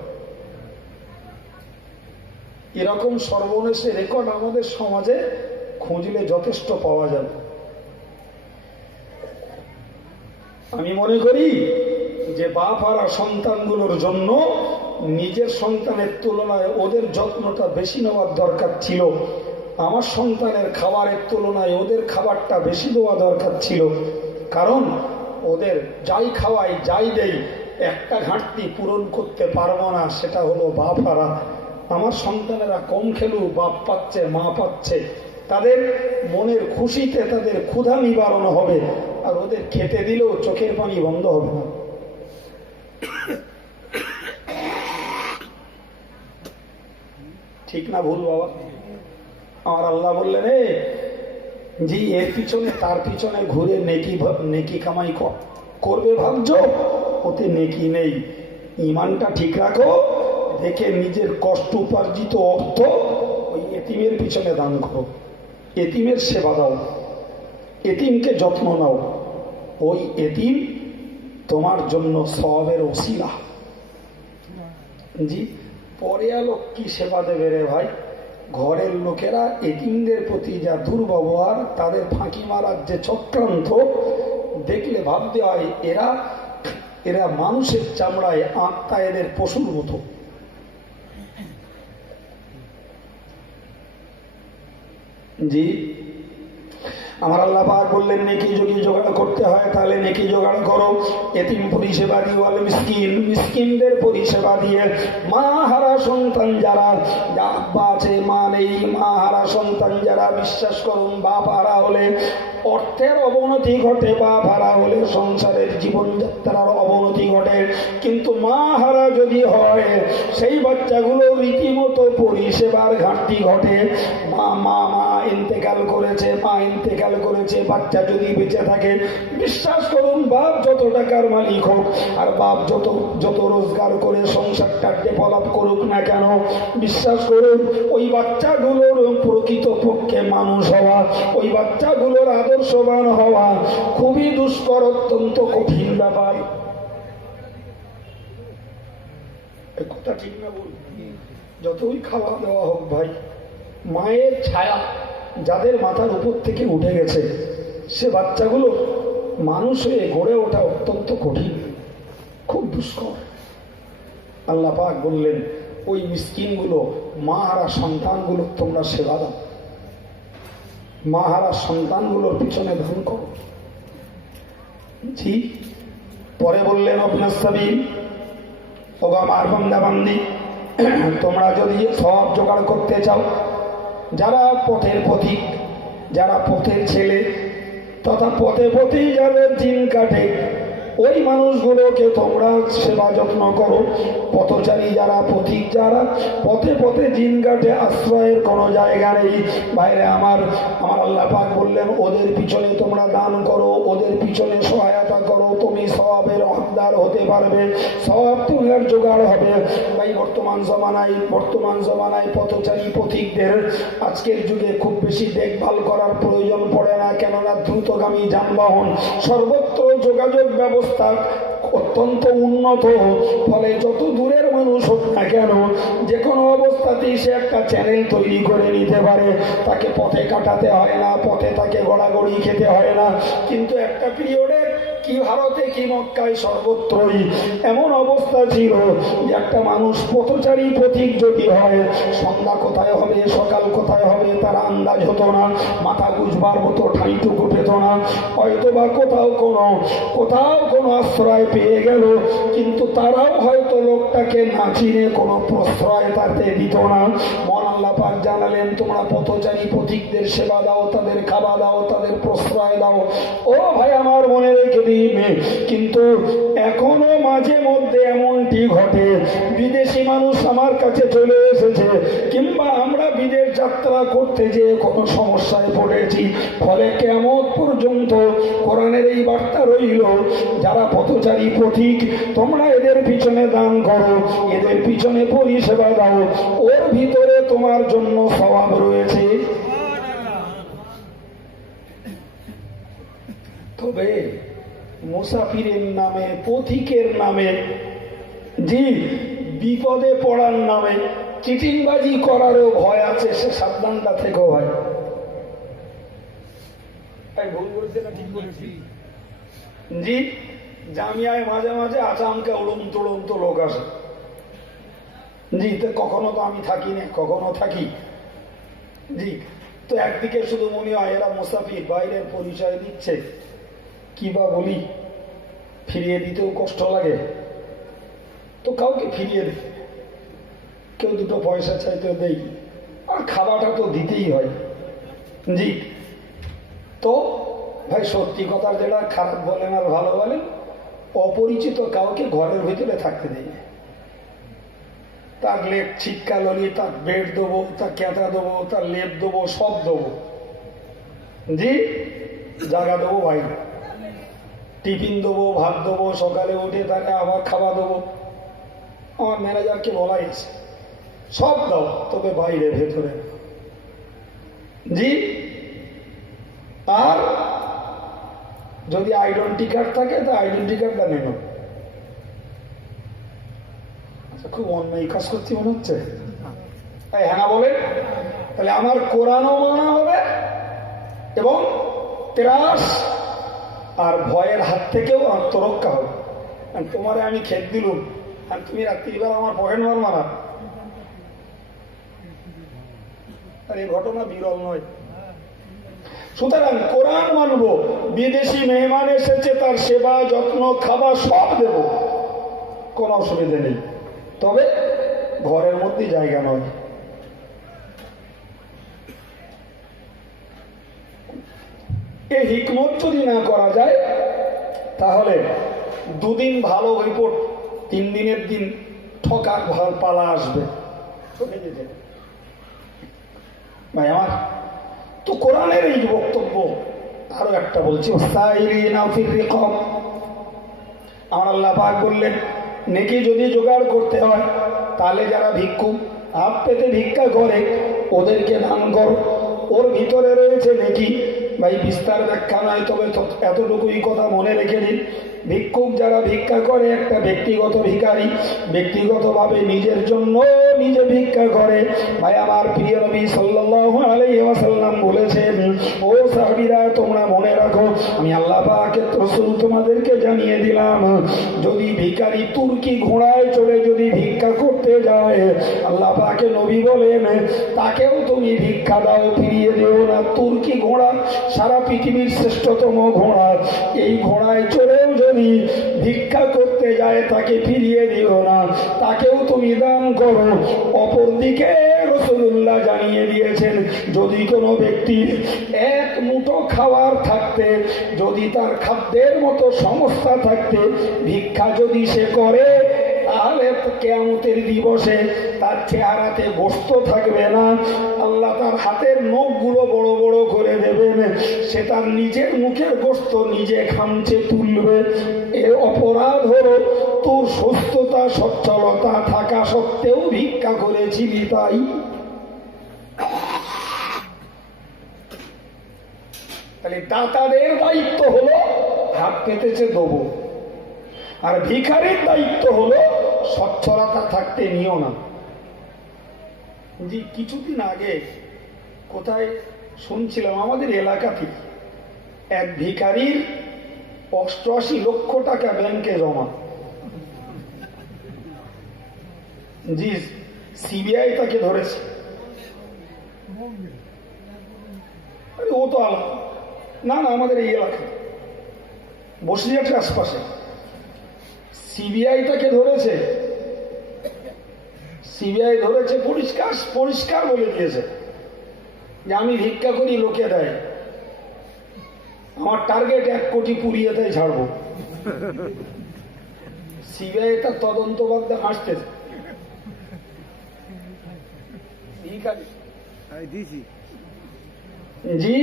এরকম সর্বনেশে রেকর্ড আমাদের সমাজে খুঁজলে যথেষ্ট পাওয়া যাবে। আমি মনে করি যে বাপ হারা সন্তানগুলোর জন্য নিজের সন্তানের তুলনায় ওদের যত্নটা বেশি নেওয়ার দরকার ছিল। আমার সন্তানের খাবারের তুলনায় ওদের খাবারটা বেশি দেওয়া দরকার ছিল। কারণ ওদের যাই খাওয়াই, যাই দেই, একটা ঘাটতি পূরণ করতে পারবো না, সেটা হলো বাপ হারা। আমার সন্তানেরা কম খেলুক, বাপ পাচ্ছে, মা পাচ্ছে, তাদের মনের খুশিতে তাদের ক্ষুধা নিবারণ হবে, আর ওদের খেতে দিলেও চোখের পানি বন্ধ হবে না। ঠিক না ভুল বাবা? আমার আল্লাহ বললেন, জি এর পিছনে তার পিছনে ঘুরে নেকি কামাই করবে ভাবছ, ওতে নেকি নেই। ইমানটা ঠিক রাখো, দেখে নিজের কষ্ট উপার্জিত অর্থ ওই এতিমের পিছনে দান করো, এতিমের সেবা দাও, এতিমকে যত্ন নাও। ওই এতিম তোমার জন্য সওয়াবের ওসিলা। জি, পরে লোক কি সেবা দেবে রে ভাই? ঘরের লোকেরা এতিমদের প্রতি যা দুর্ব্যবহার, তাদের ফাঁকি মারার যে চক্রান্ত দেখলে ভাবতে হয় এরা মানুষের চামড়ায়, আত্মা এদের পশুর মতো। জি, আমার আল্লাহ পাক বললেন নেকি যদি জোগাড় করতে হয় তাহলে নেকি জোগাড় করো, এতিম পরিষেবা দিয়ে, মিসকিনদের পরিষেবা দিয়ে। মা হারা সন্তান যারা, আব্বা আছে মা নেই, মা হারা সন্তান যারা, বিশ্বাস করুন বাপ হারা হলে অর্থের অবনতি ঘটে, বাপ হারা হলে সংসারের জীবনযাত্রার অবনতি ঘটে। কিন্তু মা হারা যদি হয়, সেই বাচ্চাগুলো রীতিমতো পরিষেবার ঘাটতি ঘটে। মা ইন্তেকাল করেছে, মা ইন্তেকাল করেছে, বাচ্চা যদি বেঁচে থাকে, বিশ্বাস করুন বাপ যত টাকার মালিক হোক আর বাপ যত রোজগার করে সংসারটা ডেভেলপ করুক না কেন, বিশ্বাস করুন ওই বাচ্চাগুলোর প্রকৃত পক্ষে মানুষ হওয়া, ওই বাচ্চাগুলোর আদর্শবান হওয়া খুবই দুষ্কর, অত্যন্ত কঠিন ব্যাপার। কথা ঠিক না বল? যতই খাওয়া দেওয়া হোক ভাই, মায়ের ছায়া যাদের মাথার উপর থেকে উঠে গেছে, সে বাচ্চাগুলো মানুষ হয়ে গড়ে ওঠা অত্যন্ত কঠিন, খুব দুষ্কর। আল্লাহ পাক বললেন ওই মিসকিনগুলো, মা হারা সন্তানগুলো তোমরা সেবা দাও, মা হারা সন্তানগুলোর পিছনে দান করো। জি, পরে বললেন আপনার সাবিল, ও আমার বান্দা বান্দি, তোমরা যদি সব জোগাড় করতে চাও, যারা পথের পথিক, যারা পথের ছেলে তথা পথে পথেই যাদের দিন কাটে, ওই মানুষগুলোকে তোমরা সেবা যত্ন করো। পথচারী যারা, পথিক যারা পথে পথে দিন কাটে, আশ্রয়ের কোনো জায়গা নেই, বাইরে আমার আল্লাহ পাক বললেন ওদের পিছনে তোমরা দান করো, ওদের পিছনে সহায়তা করো, তুমি সওয়াবের হকদার হতে পারবে, সওয়াব তোমার জোগাড় হবে। ভাই বর্তমান জমানায় পথচারী পথিকদের আজকের যুগে খুব বেশি দেখভাল করার প্রয়োজন পড়ে না, কেননা দ্রুতগামী যানবাহন, সর্বত্র যোগাযোগ ব্যবস্থা অত্যন্ত উন্নত, ফলে যত দূরের মানুষ হোক না কেন, যে কোনো অবস্থাতেই সে একটা চ্যানেল তৈরি করে নিতে পারে, তাকে পথে কাটাতে হয় না, পথে তাকে গড়াগড়ি খেতে হয় না। কিন্তু একটা পিরিয়ডে কি ভারতে কি মক্কায় সর্বত্রই এমন অবস্থা ছিল যে একটা মানুষ পথচারী পথিক যদি হয়, সন্ধ্যা কোথায় হবে সকাল কোথায় হবে তার আন্দাজ হতো না, মাথা গুজবার মতো ঠাঁইটুকু পেত না। হয়তো বা কোথাও কোনো আশ্রয় পেয়ে গেল, কিন্তু তারাও হয়তো লোকটাকে না চিনে কোনো প্রশ্রয় তাতে দিত না। মন আল্লাহ পাক জানালেন, তোমরা পথচারী পথিকদের সেবা দাও, তাদের খাওয়া দাও, তাদের প্রশ্রয় দাও। ও ভাই আমার মনে রেখে দিন, কিন্তু এখনো মাঝে মধ্যে এমনটি ঘটে, বিদেশি মানুষ আমার কাছে চলে এসেছে, কিংবা আমরা বিদেশ যাত্রা করতে যেয়ে কোনো সমস্যায় পড়েছি, ফলে কেমন পর্যন্ত কোরআনের এই বার্তা রইল, যারা পথচারী পথিক তোমরা এদের পিছনে দান করো, এদের পিছনে পরিষেবা দাও, ওর ভিতরে তোমার জন্য সওয়াব রয়েছে। তবে মুসাফিরের নামে, পথিকের নামে, জি বিপদে পড়ার নামে চিটিংবাজি করারও ভয় আছে, সে সাবধানটা থেকো ভাই। ভুল করেছে না ঠিক করেছি? জি জামিয়ায় মাঝে মাঝে আচামকা উড়ন্ত লোক আসে। জি তো কখনো তো আমি থাকি না, কখনো থাকি। জি তো একদিকে শুধু মনে হয় এরা মুসাফির, বাইরের পরিচয় দিচ্ছে, কি বা বলি, ফিরিয়ে দিতেও কষ্ট লাগে, তো কাউকে ফিরিয়ে দিই, কেউ দুটো পয়সা চাইতে দেই, আর খাওয়াটা তো দিতেই হয়। জি তো ভাই সত্যি কথা, যেটা খারাপ বলেন আর ভালো বলেন, অপরিচিত কাউকে ঘরের ভিতরে থাকতে দেয় না। তার লেপ ছিটকা ললি, তার বেড দেবো, তার ক্যাঁটা দেবো, তার লেপ দেবো, সব দেবো। জি জায়গা দেবো বাইরে, টিফিন দেবো, ভাত দেবো, সকালে উঠে তাকে আবার খাওয়া দেবো। আমার ম্যানেজারকে বলা গেছে সব দাও, তবে বাইরে, ভেতরে। জি আর যদি আইডেন্টি কার্ড থাকে তো আইডেন্টি কার্ডটা নেব। আচ্ছা খুব অন্যায় কাজ করছি মনে হচ্ছে, হ্যাঁ বলেন। তাহলে আমার কোরআনও মানা হবে এবং ত্রাস আর ভয়ের হাত থেকেও আত্মরক্ষা হবে। তোমারে আমি খেত দিলুম আর তুমি রাত্রিবেলা আমার পকেট মার মারা, আর এই ঘটনা বিরল নয়। সুতরাং কোরআন মানব, বিদেশি মেহমান এসেছে তার সেবা যত্ন খাবার সব দেব, কোনো অসুবিধা নেই, তবে ঘরের মধ্যে জায়গা নয়। এই হিকমত যদি না করা যায় তাহলে দুদিন ভালো রিপোর্ট, 3 দিনের দিন ঠকার ভাল পালা আসবে। ভাই আমার তো কোরআনের এই বক্তব্য, আরো একটা বলছি, আমার আল্লাহ পাক বললেন নেকি যদি জোগাড় করতে হয় তাহলে যারা ভিক্ষুক হাত পেতে ভিক্ষা করে ওদেরকে দান করো, ওর ভিতরে রয়েছে নেকি। ভাই বিস্তার ব্যাখ্যা নয়, তবে এতটুকুই কথা মনে রেখে দিন, ভিক্ষুক যারা ভিক্ষা করে একটা ব্যক্তিগত ভিখারি, ব্যক্তিগতভাবে নিজের জন্য নিজে ভিক্ষা করে। ভাই আমার প্রিয় নবী সাল্লাল্লাহু আলাইহি ওয়াসাল্লাম বলেছেন, ও সাহাবীরা তোমরা মনে রাখো, আমি আল্লাহ পাকের রাসূল তোমাদেরকে জানিয়ে দিলাম, যদি ভিখারি তুর্কি ঘোড়ায় চড়ে যদি ভিক্ষা করতে যায়, আল্লাহ পাকের নবী বলেন তাকেও তুমি ভিক্ষা দাও, ফিরিয়ে দিও না। তুর্কি ঘোড়া সারা পৃথিবীর শ্রেষ্ঠতম ঘোড়া, এই ঘোড়ায় চড়েও যদি ভিক্ষা করতে যায় তাকে ফিরিয়ে দিও না, তাকেও তুমি দান করো। অপরদিকে রাসূলুল্লাহ জানিয়ে দিয়েছেন, যদি কোনো ব্যক্তির এক মুঠো খাবার থাকতে, যদি তার খাদ্যের মতো সমস্যা থাকতে ভিক্ষা যদি সে করে, তাহলে কিয়ামতের দিবসে তার চেহারাতে গোশত থাকবে না, আল্লাহ তার হাতের নখগুলো বড় বড় করে দেবেন, সে তার নিজের মুখের গোশত নিজে খামচে তুলবে। এর অপরাধ হলো তোর সুস্থতা সচ্ছলতা থাকা সত্ত্বেও ভিক্ষা করেছিলি তাই। তাহলে দাতাদের দায়িত্ব হলো হাত পেতেছে দেবো, আর ভিখারির দায়িত্ব হলো সচ্ছলতা থাকতে নিও না। জি কিছুদিন আগে কোথায় শুনছিলাম, আমাদের এলাকাতে এক ভিখারির 88 লক্ষ টাকা ব্যাংকে জমা। জি, সিবিআই তাকে ধরেছে। ও তো আলাদা না, না, আমাদের এই এলাকা বসিরহাটের আশপাশে সিবিআই তাকে ধরেছে। সিবিআই ধরেছে, পরিষ্কার পরিষ্কার বলে দিয়েছে যে আমি ভিক্ষা করি, লোকে দেয়, আমার টার্গেট 1 কোটি পুড়িয়ে তাই ছাড়বো। সিবিআই তার তদন্ত বাদ দিয়ে হাসতেছে। জি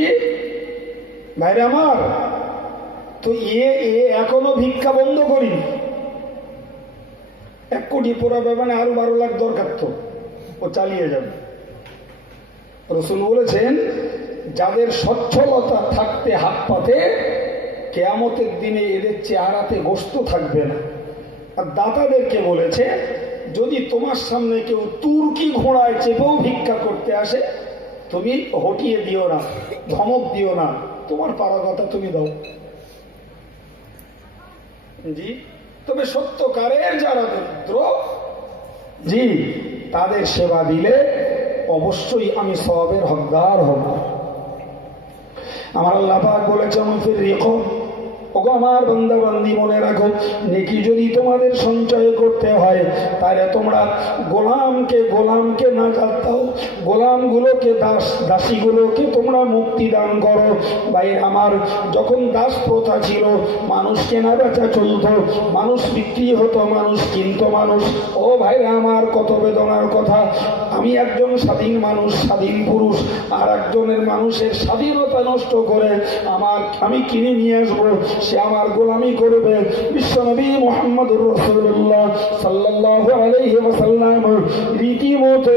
ভাইরে আমার, তো এখনো ভিক্ষা বন্ধ করি। 1 কোটি পোড়াবে মানে আরো 12 লাখ দরকার, তো ও চালিয়ে যাবে। রাসূল বলেছেন, যাদের সচ্ছলতা থাকতে হাত পাতে, কিয়ামতের দিনে এদের চেহারাতে গোশত থাকবে না। আর দাতাদেরকে বলেছে, যদি তোমার সামনে কেউ তুর্কি ঘোড়ায় চেপেও ভিক্ষা করতে আসে, তুমি হটিয়ে দিও না, ধমক দিও না, তোমার পারা কথা তুমি দাও। জি, তবে সত্যকারের যারা দরিদ্র, জি, তাদের সেবা দিলে অবশ্যই আমি সওয়াবের হকদার হব। আমার আল্লাহ পাক বলেছেন, ওগো আমার বান্দা বান্দি, মনে রাখো, নেকি যদি তোমাদের সঞ্চয় করতে হয়, তাহলে তোমরা গোলামকে নাজাত দাও, গোলামগুলোকে, দাসীগুলোকে তোমরা মুক্তি দান করো। ভাই আমার, যখন দাস প্রথা ছিল, মানুষ কেনা বেচা চলত, মানুষ বিক্রি হতো, মানুষ কিনতো মানুষ। ও ভাইরা আমার, কত বেদনার কথা। আমি একজন স্বাধীন মানুষ, স্বাধীন পুরুষ, আর একজনের মানুষের স্বাধীনতা নষ্ট করে আমি কিনে নিয়ে আসবো, সে আমার গোলামি করবে। বিশ্বনবী মুহাম্মদুর রাসূলুল্লাহ সাল্লাল্লাহু আলাইহি ওয়াসাল্লাম রীতিমতো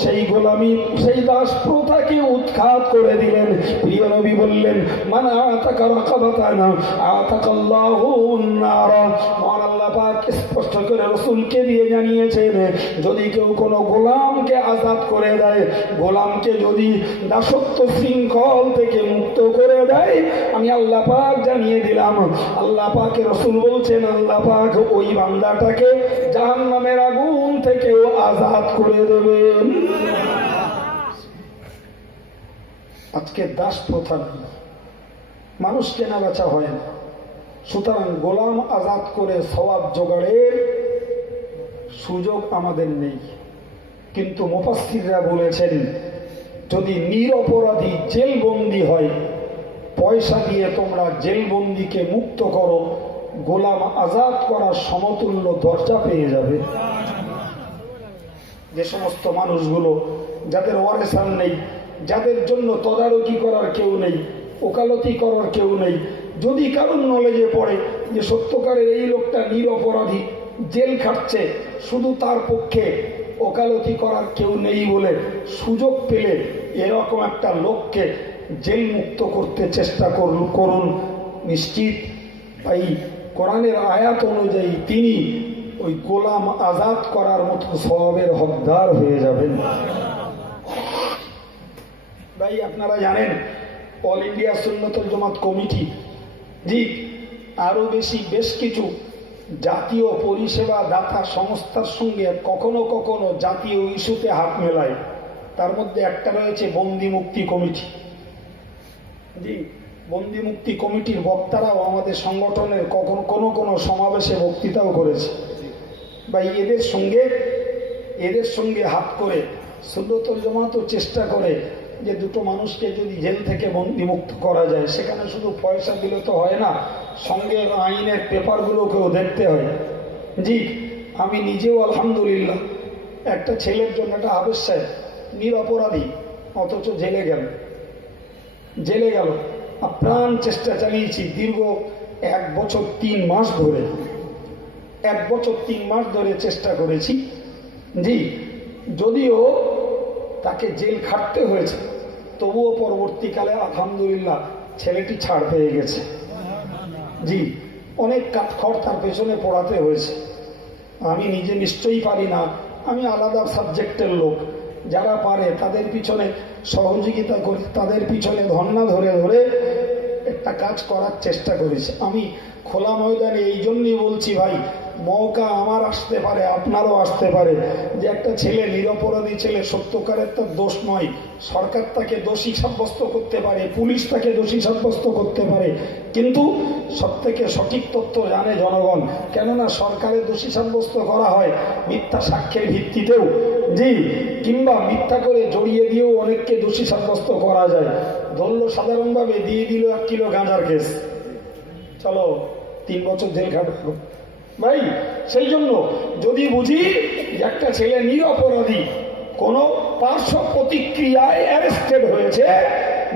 সেই গোলামি, সেই দাস প্রথাকে উৎখাত করে দিলেন। প্রিয় নবী বললেন, মান আতাকা রাকাবাতান আতাকাল্লাহু নার। মহান আল্লাহ পাক স্পষ্ট করে রাসূলকে দিয়ে জানিয়েছেন, যদি কেউ কোনো গোলামকে আজাদ করে দেয়, গোলামকে যদি দাসত্ব শৃঙ্খল থেকে মুক্ত করে দেয়, আমি আল্লাহ পাক জানিয়ে দিলাম, আল্লাহ পাকের রাসূল বলছেন, আল্লাহ পাক ওই বান্দাটাকে জাহান্নামের আগুন থেকেও আজাদ করে দেবেন। আজকে দাস প্রথা, মানুষ কেনা বেচা হয় না। সুতরাং গোলাম আজাদ করে সওয়াব জোগাড়ের সুযোগ আমাদের নেই। কিন্তু মুফাসসিররা বলেছেন, যদি নিরপরাধী জেলবন্দি হয়, পয়সা দিয়ে তোমরা জেলবন্দিকে মুক্ত করো, গোলাম আজাদ করার সমতুল্য দরজা পেয়ে যাবে। যে সমস্ত মানুষগুলো, যাদের ওয়ারেসান নেই, যাদের জন্য তদারকি করার কেউ নেই, ওকালতি করার কেউ নেই, যদি কারণ নলেজে পড়ে যে সত্যকারের এই লোকটা নিরপরাধী, জেল খাটছে, শুধু তার পক্ষে ওকালতি করার কেউ নেই বলে সুযোগ পেলে এরকম একটা লোককে জেল মুক্ত করতে চেষ্টা করুন। নিশ্চিত এই কোরআনের আয়াত অনুযায়ী তিনি ওই গোলাম আজাদ করার মতো সওয়াবের হকদার হয়ে যাবেন। ভাই আপনারা জানেন, অল ইন্ডিয়া সুন্নতুল জামাত কমিটি, জি, আরো বেশ কিছু জাতীয় পরিষেবা দাতা সংস্থার সঙ্গে কখনো কখনো জাতীয় ইস্যুতে হাত মেলায়। তার মধ্যে একটা রয়েছে বন্দি মুক্তি কমিটি। জি, বন্দি মুক্তি কমিটির বক্তারাও আমাদের সংগঠনের কোনো সমাবেশে বক্তৃতাও করেছে। ভাই এদের সঙ্গে হাত করে সুন্নতুল জামাতও চেষ্টা করে যে দুটো মানুষকে যদি জেল থেকে বন্দিমুক্ত করা যায়, সেখানে শুধু পয়সা দিলে তো হয় না, সঙ্গে আইনের পেপারগুলোকেও দেখতে হয়। জি, আমি নিজেও আলহামদুলিল্লাহ একটা ছেলের জন্য, একটা হাফেজ সাহেব, নিরপরাধী, অথচ জেলে গেল। আপ্রাণ চেষ্টা চালিয়েছি দীর্ঘ 1 বছর 3 মাস ধরে, 1 বছর 3 মাস ধরে চেষ্টা করেছি। জি, যদিও তাকে জেল খাটতে হয়েছে, তবুও পরবর্তীকালে আলহামদুলিল্লাহ ছেলেটি ছাড় পেয়ে গেছে। জি, অনেক কাঠখড় তার পেছনে পড়াতে হয়েছে। আমি নিজে নিশ্চয়ই পারি না, আমি আলাদা সাবজেক্টের লোক। যারা পারে তাদের পিছনে সহযোগিতা করি, তাদের পিছনে ধর্ণা ধরে একটা কাজ করার চেষ্টা করেছি। আমি খোলা ময়দানে এই জন্যই বলছি ভাই, মৌকা আমার আসতে পারে, আপনারও আসতে পারে, যে একটা ছেলে নিরপরাধী ছেলে, সত্যকারের তার দোষ নয়, সরকার তাকে দোষী সাব্যস্ত করতে পারে, পুলিশ তাকে দোষী সাব্যস্ত করতে পারে, কিন্তু সব থেকে সঠিক তথ্য জানে জনগণ। কেননা সরকারের দোষী সাব্যস্ত করা হয় মিথ্যা সাক্ষ্যের ভিত্তিতেও, জি, কিংবা মিথ্যা করে জড়িয়ে দিয়েও অনেককে দোষী সাব্যস্ত করা যায়। ধরলো সাধারণভাবে দিয়ে দিল 1 কিলো গাঁজার কেস, চলো 3 বছর জেল খাটবো ভাই। সেই জন্য যদি বুঝি একটা ছেলে নিরপরাধী, কোনো পার্শ্ব প্রতিক্রিয়ায় অ্যারেস্টেড হয়েছে,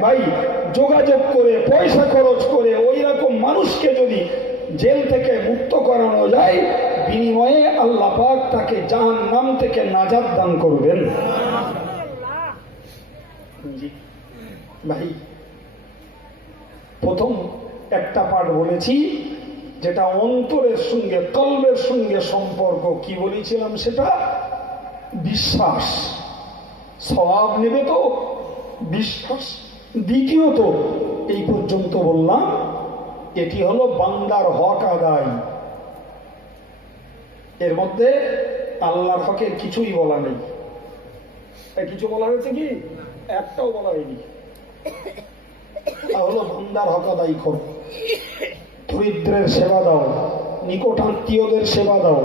ভাই যোগাযোগ করে পয়সা খরচ করে ওই রকম মানুষকে যদি জেল থেকে মুক্ত করানো যায়, বিনিময়ে আল্লাহ পাক তাকে জাহান্নাম থেকে নাজাত দান করবেন। জি ভাই, প্রথম একটা পাঠ বলেছি যেটা অন্তরের সঙ্গে, কলবের সঙ্গে সম্পর্ক। কি বলেছিলাম সেটা? বিশ্বাস। সওয়াব নেবে তো বিশ্বাস। দ্বিতীয়ত এই পর্যন্ত বললাম, এটি হলো বান্দার হক আদায়। এর মধ্যে আল্লাহর হকের কিছুই বলা নেই। কিছু বলা হয়েছে কি? একটাও বলা হয়নি। তা হলো বান্দার হক আদায় করো। দরিদ্রের সেবা দাও, নিকটাত্মীয়দের সেবা দাও,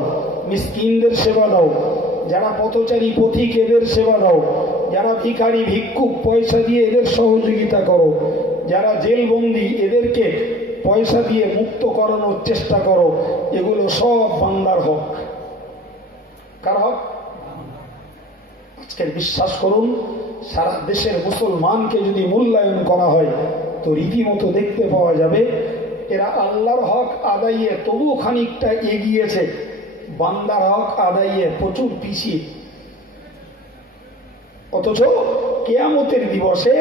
মিসকিনদের সেবা দাও, যারা পথচারী পথিক এদের সেবা দাও, যারা ভিখারি ভিক্ষুক পয়সা দিয়ে এদের সহযোগিতা করো, যারা জেলবন্দি এদেরকে পয়সা দিয়ে মুক্ত করানোর চেষ্টা করো। এগুলো সব বান্দার হক। কার হক? আজকের বিশ্বাস করুন, সারা দেশের মুসলমানকে যদি মূল্যায়ন করা হয় তো রীতিমতো দেখতে পাওয়া যাবে এরা আল্লাহর হক আদায়ে তবুও খানিকটা এগিয়েছে, বান্দার হক আদায়ে প্রচুর পিছিয়ে। অথচ কিয়ামতের দিবসে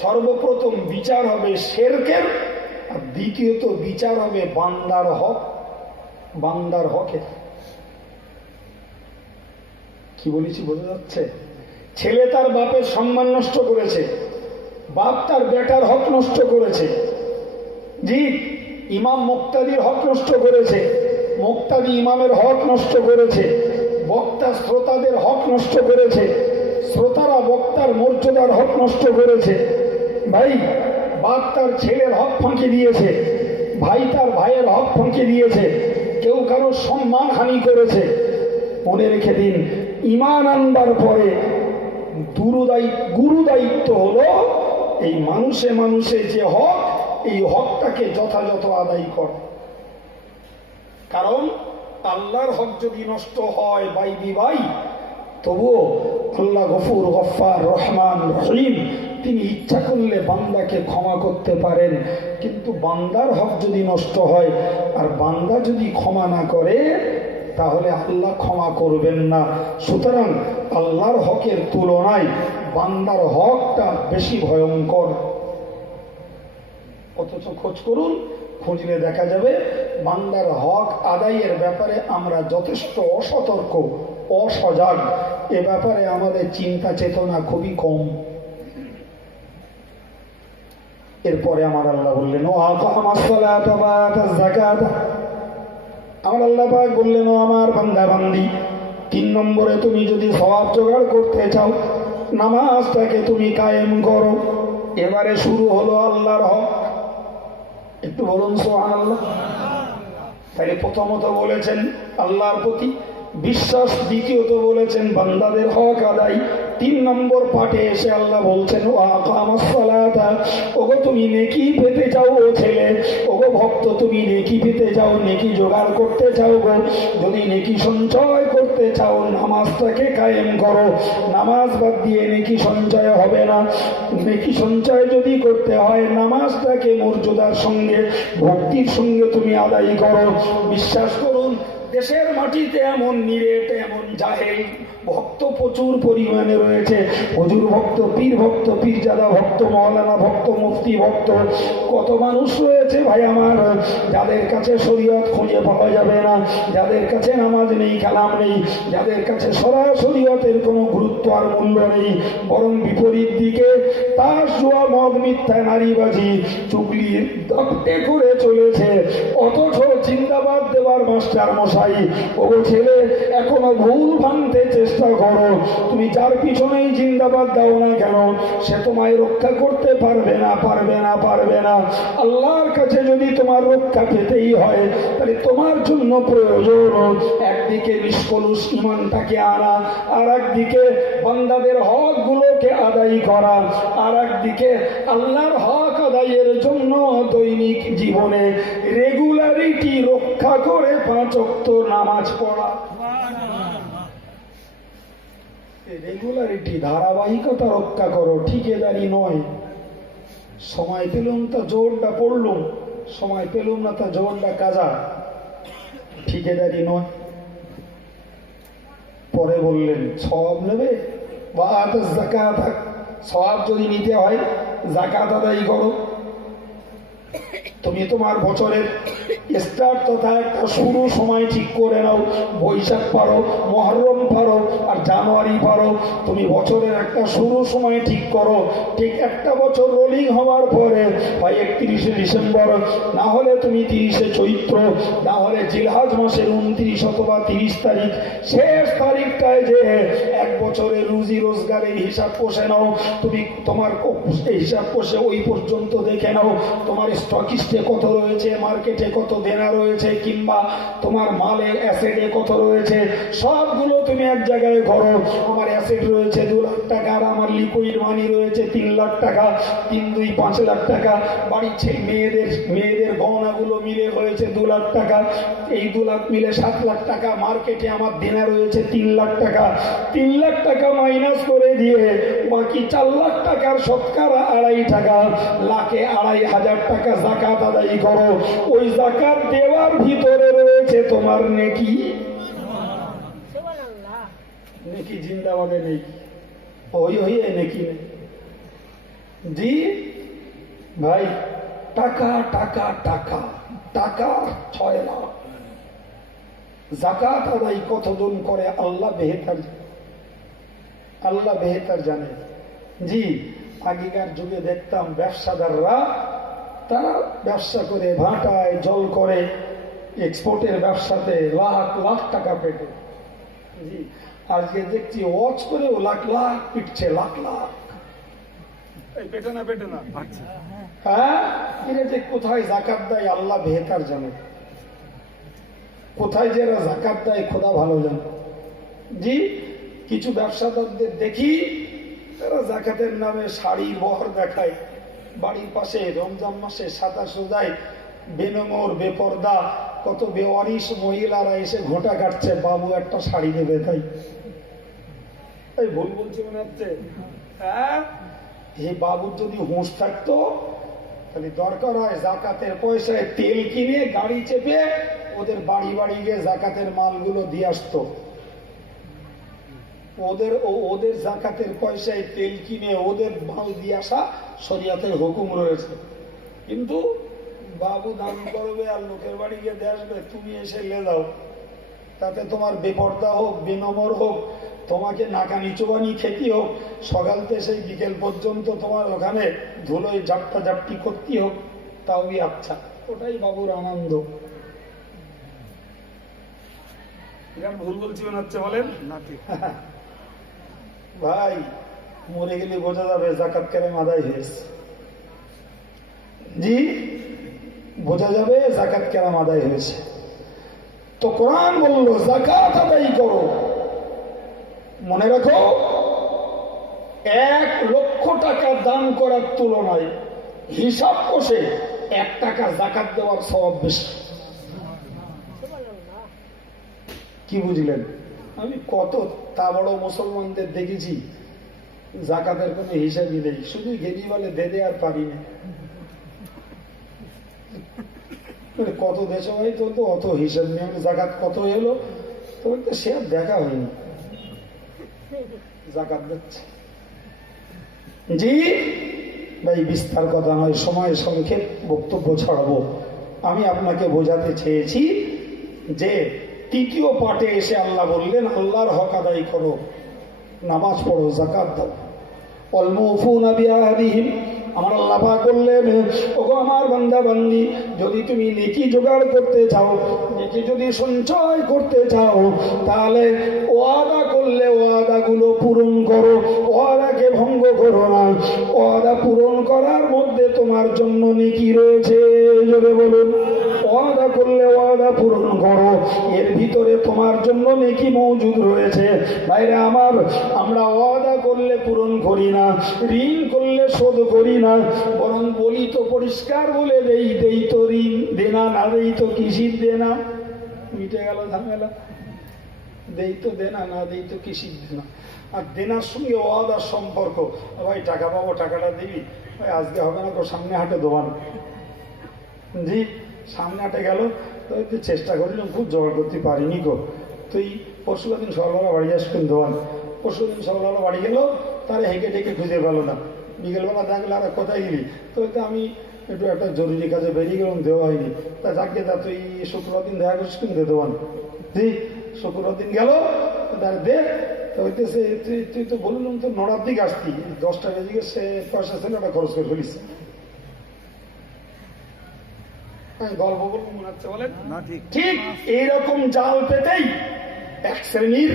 সর্বপ্রথম বিচার হবে শিরকের, আর দ্বিতীয়ত বিচার হবে বান্দার হক, বান্দার হকের। কি বলেছি বোঝা যাচ্ছে? ছেলে তার বাপের সম্মান নষ্ট করেছে, বাপ তার বেটার হক নষ্ট করেছে, জি, ইমাম মুক্তাদির হক নষ্ট করেছে, মুক্তাদি ইমামের হক নষ্ট করেছে, বক্তা শ্রোতাদের হক নষ্ট করেছে, শ্রোতারা বক্তার মর্যাদার হক নষ্ট করেছে। ভাই, বাপ তার ছেলের হক ফাঁকি দিয়েছে, ভাই তার ভাইয়ের হক ফাঁকি দিয়েছে, কেউ কারোর সম্মান হানি করেছে। মনে রেখে দিন, ঈমান আনবার পরে গুরু দায়িত্ব হলো এই মানুষে মানুষে যে হক, এই হকটাকে যথাযথ আদায় কর। কারণ আল্লাহর হক যদি নষ্ট হয় ভাই, তবুও আল্লাহ গফুর, গফফার, রহমান, রহিম, তিনি ইচ্ছা করলে বান্দাকে ক্ষমা করতে পারেন। কিন্তু বান্দার হক যদি নষ্ট হয় আর বান্দা যদি ক্ষমা না করে, তাহলে আল্লাহ ক্ষমা করবেন না। সুতরাং আল্লাহর হকের তুলনায় বান্দার হকটা বেশি ভয়ঙ্কর। অথচ খোঁজ করুন, খুঁজলে দেখা যাবে বান্দার হক আদায়ের ব্যাপারে আমরা যথেষ্ট অসতর্ক, অসজাগ। এ ব্যাপারে আমাদের চিন্তা চেতনা খুবই কম। এরপরে আমার আল্লাহ বললেন, ও আকামাস-সালাতা ওয়া আতাজ-যাকাত। আমার আল্লাহ পাক বললেন, ও আমার বান্দা বান্দি, 3 নম্বরে তুমি যদি সওয়াব জোগাড় করতে চাও, নামাজটাকে তুমি কায়েম করো। এবারে শুরু হলো আল্লাহর হক। একটু বলুন সুবহানাল্লাহ। তাই প্রথমত বলেছেন আল্লাহর প্রতি বিশ্বাস, দ্বিতীয়ত বলেছেন বান্দাদের হক আদায়, 3 নম্বর পাঠে এসে আল্লাহ বলছেন, ও আকামাস-সালাতা, ওগো তুমি নেকি পেতে চাও, ও ছেলে, ওগো ভক্ত, তুমি নেকি পেতে চাও, নেকি জোগাড় করতে চাও গো, যদি নেকি সঞ্চয় করতে চাও, নামাজটাকে কায়েম করো। নামাজ বাদ দিয়ে নেকি সঞ্চয় হবে না। নেকি সঞ্চয় যদি করতে হয়, নামাজটাকে মর্যাদার সঙ্গে, ভক্তির সঙ্গে তুমি আদায় করো। বিশ্বাস করুন, দেশের মাটিতে এমন নিরেট, এমন জাহেল ভক্ত প্রচুর পরিমাণে রয়েছে, হুজুর ভক্ত, পীর ভক্ত, পীরজাদা ভক্ত, মৌলানা ভক্ত, মুফতি ভক্ত, কত মানুষ রয়েছে ভাই আমার, যাদের কাছে শরীয়ত খুঁজে পাওয়া যাবে না, যাদের কাছে নামাজ নেই, কালাম নেই, যাদের কাছে শরীয়তের কোনো গুরুত্ব আর মূল্য নেই, বরং বিপরীত দিকে তাস, জুয়া, মদ, মিথ্যা, নারীবাজি, চুগলির দাপটে করে চলেছে। অথচ জিন্দাবাদ দেওয়ার মাস্টার মশাই, ও ছেলে এখনো ভুল ভাঙতে চেষ্টা করো। তুমি যার পিছনেই জিন্দাবাদ দাও না কেন, সে তোমায় রক্ষা করতে পারবে না, পারবে না, পারবে না। আল্লাহর কাছে যদি তোমার রক্ষা পেতেই হয়, তাহলে তোমার জন্য প্রয়োজন একদিকে নিষ্কলুষ ইমানটাকে আনা, আর একদিকে বান্দাদের হক গুলোকে আদায় করা, আর একদিকে আল্লাহর হক আদায়ের জন্য দৈনিক জীবনে রেগুলারিটি রক্ষা করে 5 ওয়াক্ত নামাজ পড়া। রেগুলারিটি, ধারাবাহিকতা রক্ষা করো, ঠিকাদারি নয়। সময় পেলুম তা জোরটা পড়লুম, সময় পেলুম না তা জোরটা কাজা, ঠিকাদারি নয়। পরে বললেন সওয়াব নেবে, বা যাকাত, সওয়াব যদি নিতে হয় যাকাত আদায় করো। তুমি তোমার বছরের স্টার্ট তথা একটা শুরু সময় ঠিক করে নাও। বৈশাখ পারো, মহরম পারো, আর জানুয়ারি পারো। তুমি বছরের একটা শুরু সময় ঠিক করো। ঠিক একটা বছর রোলিং হওয়ার পরে হয় 31শে ডিসেম্বর, না হলে তুমি 30শে চৈত্র, না হলে জিলহাজ মাসের 29 অথবা 30 তারিখ, শেষ তারিখটায় যে এক বছরের রুজি রোজগারের হিসাব কষে নাও। তুমি তোমার হিসাব কষে ওই পর্যন্ত দেখে নাও তোমার স্টকিস্টে কত রয়েছে, মার্কেটে কত দেনা রয়েছে, কিংবা তোমার মালের অ্যাসেটে কত রয়েছে। সবগুলো তুমি এক জায়গায় করো। আমার অ্যাসেট রয়েছে 2 লাখ টাকা, আর আমার লিকুইড মানি রয়েছে 3 লাখ টাকা, 3 2 5 লাখ টাকা। বাড়ির মেয়েদের গহনাগুলো মিলে হয়েছে 2 লাখ টাকা, এই 2 লাখ মিলে 7 লাখ টাকা। মার্কেটে আমার দেনা রয়েছে 3 লাখ টাকা। 3 লাখ টাকা মাইনাস করে দিয়ে বাকি 4 লাখ টাকার শতকরা 2.5 টাকা, লাখে 2.5 টাকা যাকাত আদায় করো। ওই যাকাত দেওয়ার ভিতরে রয়েছে তোমার নেকি। নেকি জিন্দাবাদে নেই, ওই নেকি নেই। জি ভাই, টাকা টাকা টাকা টাকা 6 লাখ যাকাত আদায় কতজন করে আল্লাহ বেহেতার জানে। জি, আগেকার যুগে দেখতাম ব্যবসাদাররা, তারা ব্যবসা করে ভাটায় জল করে এক্সপোর্টের ব্যবসাতে লাখ লাখ টাকা পেটে। জি, আজকে দেখছি ওয়াচ করেও লাখ লাখ পিটছে, লাখ লাখ। পেটে না হ্যাঁ, এরা যে কোথায় যাকাত দেয় আল্লাহ বেহেতার জানে, কোথায় যে এরা যাকাত দেয় খোদা ভালো জানে। জি, কিছু ব্যবসাদারদের দেখি তারা যাকাতের নামে শাড়ির বহর দেখায়, বাড়ির পাশে রমজান মাসে 27 রোজায় বেনমর বেপর্দা কত বেওয়ারিশ মহিলারা এসে ঘোটা কাটছে, বাবু একটা শাড়ি দেবে তাই। এই ভুল বলছি মনে হচ্ছে? হ্যাঁ, এই বাবুর যদি হুঁশ থাকতো তাহলে দরকার হয় যাকাতের পয়সায় তেল কিনে গাড়ি চেপে ওদের বাড়ি বাড়ি গিয়ে যাকাতের মালগুলো দিয়ে আসতো। ওদের যাকাতের পয়সায় তেল কিনে ওদের মাল দিয়ে আসা শরিয়াতের হুকুম রয়েছে। কিন্তু বাবু দান করবে আর লোকের বাড়ি গিয়ে দিয়ে আসবে, তুমি এসে লে দাও। তাতে তোমার বেপর্দা হোক, বেনমর হোক, তোমাকে নাকানি চোবানি খেতে হোক, সকাল থেকে সেই বিকেল পর্যন্ত তোমার ওখানে ধুলোয় ঝাপটা ঝাপটি করতে হোক, তাও আচ্ছা, ওটাই বাবুর আনন্দ। ভুল বলছি মনে হচ্ছে, বলেন ভাই? মরে গেলে বোঝা যাবে যাকাত কেরাম আদায় হয়েছে। জি, বোঝা যাবে যাকাত কেরাম আদায় হয়েছে। তো কোরআন বললো যাকাত আদায় করো। মনে রাখো, 1 লক্ষ টাকা দান করার তুলনায় হিসাব কষে 1 টাকা যাকাত দেওয়ার সওয়াব বেশি। কি বুঝলেন? আমি কত তা বড় মুসলমানদের দেখেছি যাকাতের কোনো হিসাবই নেই, শুধু ঘেরি বলে দে আর পারি না। কত দেশে হয় তো অত হিসাব নেই, যাকাত কত এলো তোমার তো সে দেখা হয়নি। জাকাত দিচ্ছে। জি ভাই, বিস্তার কথা নয়, সময় সংক্ষেপ বক্তব্য ছড়াবো। আমি আপনাকে বোঝাতে চেয়েছি যে তৃতীয় পাঠে এসে আল্লাহ বললেন আল্লাহর হক আদায় করো, নামাজ পড়ো, জাকাত দাও। অলমুফুনা বিআহদিহিম, আমার আল্লাহ পাক বললেন ওগো আমার বান্দা বান্দি, যদি তুমি নেকি জোগাড় করতে চাও, নেকি যদি সঞ্চয় করতে চাও, তাহলে ওয়াদা করলে ওয়াদাগুলো পূরণ করো, ওয়াদাকে ভঙ্গ করো না। ওয়াদা পূরণ করার মধ্যে তোমার জন্য নেকি রয়েছে, যদি বলুন ওয়াদা করলে ওয়াদা পূরণ করো, এর ভিতরে তোমার জন্য নেকি মওজুদ রয়েছে। ভাইরা আমার, আমরা ওয়াদা করলে পূরণ করি না, ঋণ করলে শোধ করি না, বরং বলি তো পরিষ্কার বলে দেই, দেই তো ঋণ দেনা, না দেই তো কৃষির দেনা। মিটে গেল ঝামেলা। দেই তো দেনা, না দেই তো কৃষির দেনা। আর দেনার সঙ্গে ওয়াদার সম্পর্ক, ভাই টাকা পাবো, টাকাটা দিবি, ভাই আজকে হবে না তো, সামনে হাটে দোকান। জি, সামনে হাটে গেল তো একটু চেষ্টা করিলাম, খুব জোগাড় করতে পারিনি গো, তুই পরশু দিন সকালবেলা বাড়ি আসবেন দোকান। পরশু দিন সকালবেলা বাড়ি গেল, তারা হেঁকে ডেকে খুঁজে পেল না। বিকেলবেলা দেখলে আর কোথায় গেলি, তো আমি একটু একটা জরুরি কাজে বেরিয়ে গেলাম, দেওয়া হয়নি। তা যাকে তা তুই শুক্রবার দিন দেখা করিস কিন্তু দোকান। জি, শুক্রবার দিন গেল, দে তো হইতেছে, তুই তো বললাম তো 9টার দিকে আসতি, 10টা বেজে গিয়ে সে পয়সা ছিল ওটা খরচ করে ফেলিস। গল্প বলবো মনে হচ্ছে, বলেন ঠিক এইরকম জাল পেতেই এক শ্রেণীর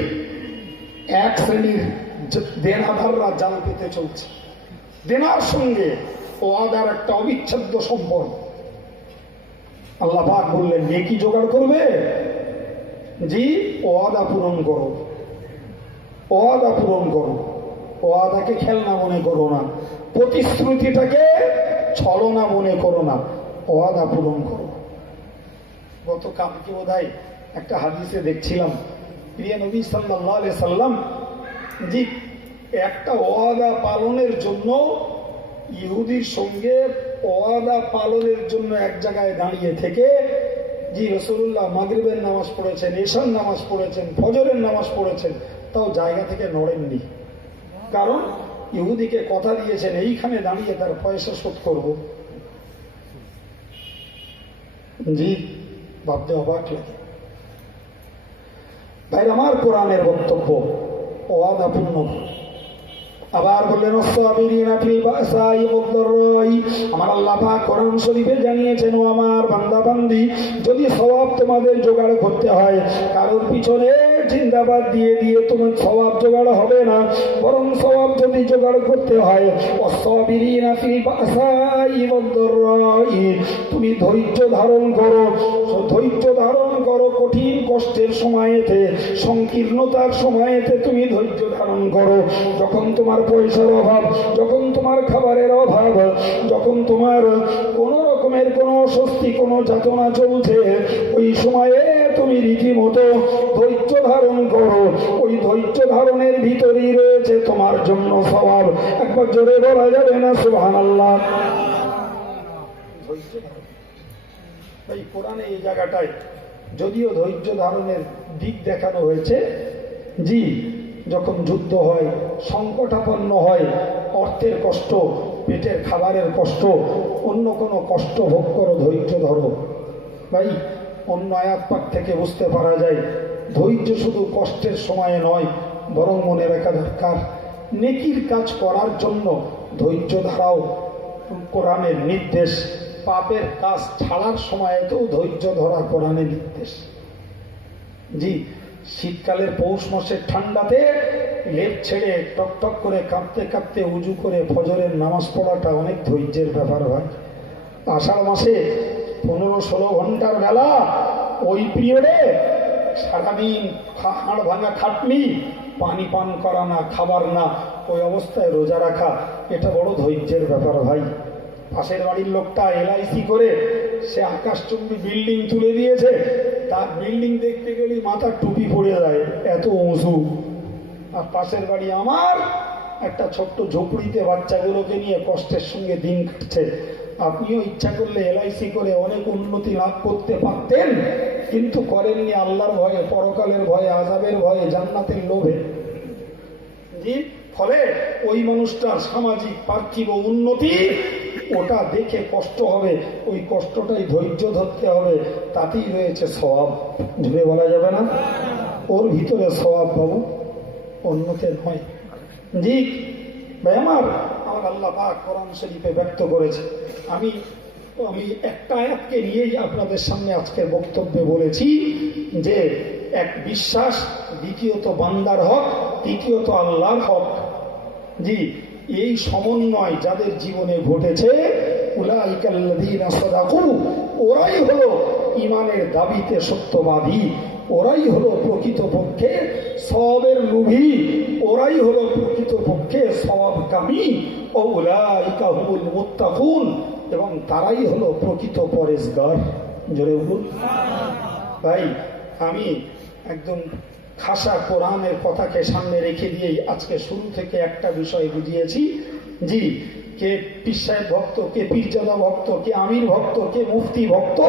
দেনাদাররা জাল পেতে চলছে। দেনার সঙ্গে ওয়াদার একটা অবিচ্ছেদ্য সম্পর্ক। আল্লাহ পাক বললেন নেকি জোগাড় করবে, জি ওয়াদা পূরণ করো, ওয়াদা পূরণ করো, ওয়াদাকে খেলনা মনে করো না, প্রতিশ্রুতিটাকে ছলনা মনে করো না, ওয়াদা পূরণ করো। গতকালকে বোধহয় একটা হাদিসে দেখছিলাম, প্রিয় নবী সাল্লাল্লাহু আলাইহি সাল্লাম জি একটা ওয়াদা পালনের জন্য ইহুদির সঙ্গে ওয়াদা পালনের জন্য এক জায়গায় দাঁড়িয়ে থেকে জি রাসূলুল্লাহ মাগরিবের নামাজ পড়েছেন, এশার নামাজ পড়েছেন, ফজরের নামাজ পড়েছেন, তাও জায়গা থেকে নড়েননি। কারণ ইহুদিকে কথা দিয়েছেন এইখানে দাঁড়িয়ে তার পয়সা শোধ করব। জি, ভাবতে অবাক লাগে। ভাই আমার, কোরআনের বক্তব্য ওয়াদা পূর্ণ। আবার বললেন আমার আল্লাহ পাক কোরআন শরীফে জানিয়েছেন, ও আমার বান্দা বান্দি, যদি সওয়াব তোমাদের জোগাড় করতে হয়, কারোর পিছনে জিন্দাবাদ দিয়ে দিয়ে তোমার সওয়াব জোগাড় হবে না, বরং সওয়াব যদি জোগাড় করতে হয় তুমি ধৈর্য ধারণ করো, ধৈর্য ধারণ করো, কঠিন কষ্টের সময়তে, সংকীর্ণতার সময়তে তুমি ধৈর্য ধারণ করো। যখন তোমার পয়সার অভাব, যখন তোমার খাবারের অভাব, যখন তোমার কোনো রকমের কোনো অস্বস্তি, কোনো যাতনা চলছে, ওই সময়ে তুমি রীতিমতো ধৈর্য ধারণ করো। ওই ধৈর্য ধারণের ভিতরেই রয়েছে তোমার জন্য সওয়াব। একবার জোরে বলা যাবে না সুবহানাল্লাহ? ধৈর্য ধারণ, এই কোরআনে এই জায়গাটায় যদিও ধৈর্য ধারণের দিক দেখানো হয়েছে, জি যখন যুদ্ধ হয়, সংকটাপন্ন হয়, অর্থের কষ্ট, পেটের খাবারের কষ্ট, অন্য কোনো কষ্ট ভোগ করো, ধৈর্য ধরো। ভাই অন্য আয়াত পাক থেকে বুঝতে পারা যায় ধৈর্য শুধু কষ্টের সময়ে নয়, বরং মনে রাখা দরকার নেকির কাজ করার জন্য ধৈর্য ধারাও কোরআনের নির্দেশ। পাপের কাজ ছাড়ার সময়তেও ধৈর্য ধরা কোরআনের নির্দেশ। জি, শীতকালের পৌষ মাসের ঠান্ডাতে লেপ ছেড়ে টকটক করে কাঁপতে কাঁপতে উজু করে ফজরের নামাজ পড়াটা অনেক ধৈর্যের ব্যাপার হয়। আষাঢ় মাসে 15-16 ঘন্টার বেলা, ওই পিরিয়ডে সারাদিন হাড় ভাঙা খাটনি, পানি পান করা না, খাবার না, ওই অবস্থায় রোজা রাখা, এটা বড় ধৈর্যের ব্যাপার ভাই। পাশের বাড়ির লোকটা এলআইসি করে সে আকাশচুম্বী বিল্ডিং তুলে দিয়েছে, তার বিল্ডিং দেখতে গেলে মাথার টুপি পড়ে যায়, এত উঁচু। আর পাশের বাড়ি আমার একটা ছোট্ট ঝুপড়িতে বাচ্চাগুলোকে নিয়ে কষ্টের সঙ্গে দিন কাটছে। আপনিও ইচ্ছা করলে এলআইসি করে অনেক উন্নতি লাভ করতে পারতেন, কিন্তু করেননি আল্লাহর ভয়ে, পরকালের ভয়ে, আযাবের ভয়ে, জান্নাতের লোভে। জি, ফলে ওই মানুষটার সামাজিক পার্থিব উন্নতি ওটা দেখে কষ্ট হবে, ওই কষ্টটাই ধৈর্য ধরতে হবে, তাতেই রয়েছে সওয়াব। ঝুড়ে বলা যাবে না, ওর ভিতরে সওয়াব পাবো, অন্যতে নয়। জি ভাই আমার আল্লাহ পাক কোরআন শরীফে ব্যক্ত করেছে। আমি একটা আয়াতকে নিয়েই আপনাদের সামনে আজকে বক্তব্যে বলেছি যে এক বিশ্বাস, দ্বিতীয়ত বান্দার হক, তৃতীয়ত আল্লাহর হক। জি, এই সমন্বয় যাদের জীবনে ঘটেছে, উলাইকাল্লাযীনা সাদাকু, ওরাই হলো ঈমানের দাবিতে সত্যবাদী, ওরাই হলো প্রকৃতপক্ষে সওয়াবের লোভী, ওরাই হলো প্রকৃতপক্ষে সওয়াবকামী। ও উলাইকা হুমুল মুত্তাকুন, এবং তারাই হলো প্রকৃত পরেশগার। জোরে বলুন। ভাই আমি একদম খাসা কোরআনের কথাকে সামনে রেখে দিয়েই আজকে শুরু থেকে একটা বিষয় বুঝিয়েছি। জি, কে পীর সাহেব ভক্ত, কে পীরজাদা ভক্ত, কে আমির ভক্ত, কে মুফতি ভক্ত,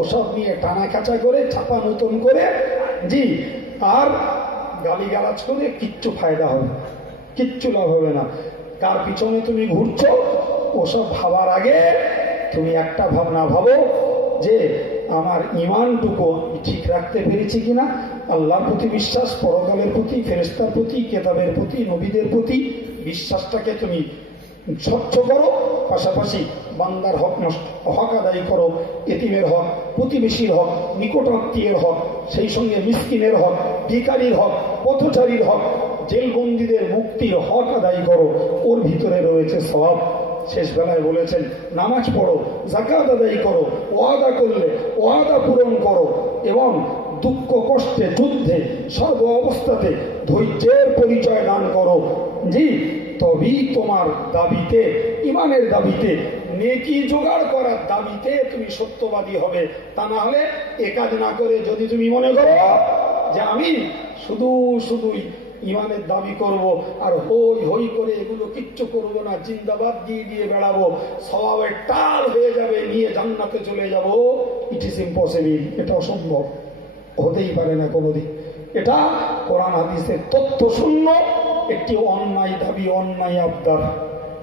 ওসব নিয়ে টানা কাচা করে, ছাপা নতুন করে, জি, আর গালিগালাজ করে কিচ্ছু ফায়দা হবে না, কিচ্ছু লাভ হবে না। কার পিছনে তুমি ঘুরছো ওসব ভাবার আগে তুমি একটা ভাবনা ভাবো যে আমার ঈমানটুকু ঠিক রাখতে পেরেছি কিনা, আল্লাহর প্রতি বিশ্বাস, পরকালের প্রতি, ফেরেশতার প্রতি, কেতাবের প্রতি, নবীদের প্রতি বিশ্বাসটাকে তুমি স্বচ্ছ করো, পাশাপাশি বান্দার হক আদায় করো, এতিমের হক, প্রতিবেশীর হক, নিকটাত্মীয়ের হক, সেই সঙ্গে মিসকিনের হক, ভিখারির হক, পথচারীর হক, জেলবন্দীদের মুক্তির হক আদায় করো, ওর ভিতরে রয়েছে সওয়াব। শেষ বেলায় বলেছেন নামাজ পড়ো, যাকাত আদায় করো, ওয়াদা করলে ওয়াদা পূরণ করো, এবং দুঃখ কষ্টে যুদ্ধে সর্ব অবস্থাতে ধৈর্যের পরিচয় দান করো। জি, তবেই তোমার দাবিতে, ঈমানের দাবিতে, নেকি জোগাড় করার দাবিতে তুমি সত্যবাদী হবে। তা না হলে এ কাজ না করে যদি তুমি মনে করো যে আমি শুধুই ঈমানের দাবি করব আর হই হই করে এগুলো কিচ্ছু করব না, জিন্দাবাদ দিয়ে দিয়ে বেড়াবো, সওয়াবের টাল হয়ে যাবে, নিয়ে জান্নাতে চলে যাব, ইট ইজ ইম্পসিবল। এটা অসম্ভব, হতেই পারে না কোনোদিন। এটা কোরআন হাদিসের তথ্য শূন্য একটি অন্যায় দাবি, অন্যায় আবদার।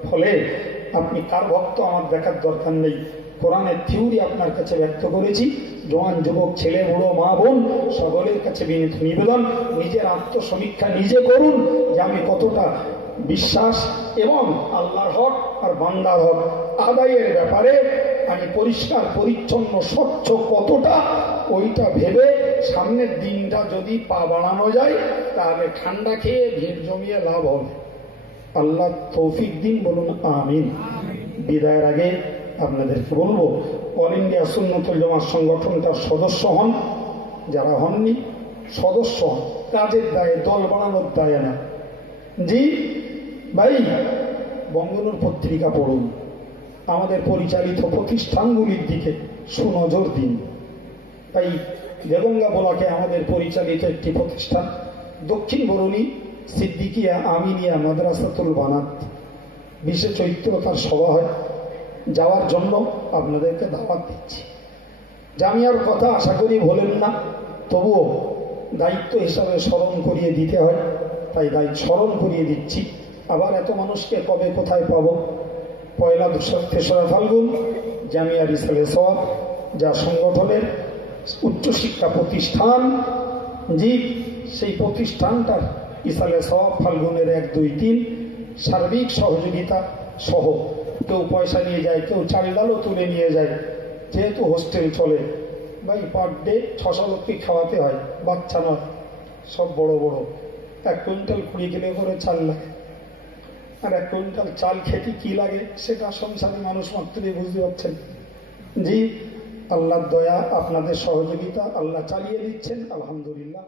ফলে আপনি কার ভক্ত আমার দেখার দরকার নেই, কোরআনের থিওরি আপনার কাছে ব্যক্ত করেছি। জওয়ান যুবক, ছেলে বুড়ো, মা বোন, সকলের কাছে বিনীত নিবেদন, নিজের আত্মসমীক্ষা নিজে করুন যে আমি কতটা বিশ্বাস এবং আল্লাহর হক আর বান্দার হক আদায়ের ব্যাপারে আমি পরিষ্কার পরিচ্ছন্ন স্বচ্ছ কতটা, ওইটা ভেবে সামনের দিনটা যদি পা বাড়ানো যায় তাহলে ঠান্ডা খেয়ে ভিড় জমিয়ে লাভ হবে। আল্লাহ তৌফিক দিন, বলুন আমিন। বিদায়ের আগে আপনাদেরকে বলবো, অল ইন্ডিয়া সুন্নতুল জামাত সংগঠনটার সদস্য হন, যারা হননি সদস্য হন, কাজের দায়ে, দল বানানোর দায়ে না। জি ভাই, বঙ্গনুর পত্রিকা পড়ুন, আমাদের পরিচালিত প্রতিষ্ঠানগুলির দিকে সুনজর দিন। তাই দেগঙ্গা বলাকে আমাদের পরিচালিত একটি প্রতিষ্ঠান, দক্ষিণ বরুণী সিদ্দিকিয়া আমিনিয়া মাদ্রাসাতুল বানাত, 20 চৈত্র তার সভা হয়, যাওয়ার জন্য আপনাদেরকে দাওয়াত দিচ্ছি। জামিয়ার কথা আশা করি বলেন না, তবুও দায়িত্ব হিসাবে স্মরণ করিয়ে দিতে হয়, তাই স্মরণ করিয়ে দিচ্ছি। আবার এত মানুষকে কবে কোথায় পাবো? 1লা 2রা ফাল্গুন জামিয়া রিসালে সওয়াব, যা সংগঠনের উচ্চশিক্ষা প্রতিষ্ঠান, জি, সেই প্রতিষ্ঠানটার ইসালে সওয়াব ফাল্গুনের 1, 2, 3 সার্বিক সহযোগিতা সহ, কেউ পয়সা নিয়ে যায়, কেউ চাল ডালও তুলে নিয়ে যায়, যেহেতু হোস্টেল চলে ভাই, পার ডে 600 লোককে খাওয়াতে হয়, বাচ্চা নয়, সব বড় বড়। 1 কুইন্টাল 20 কিলো করে চাল লাগে, আর 1 কুইন্টাল চাল খেতে কি লাগে সেটা সংসারে মানুষ মাত্রই বুঝতে পারছেন। জি, আল্লাহর দয়া, আপনাদের সহযোগিতা, আল্লাহ চালিয়ে দিচ্ছেন, আলহামদুলিল্লাহ।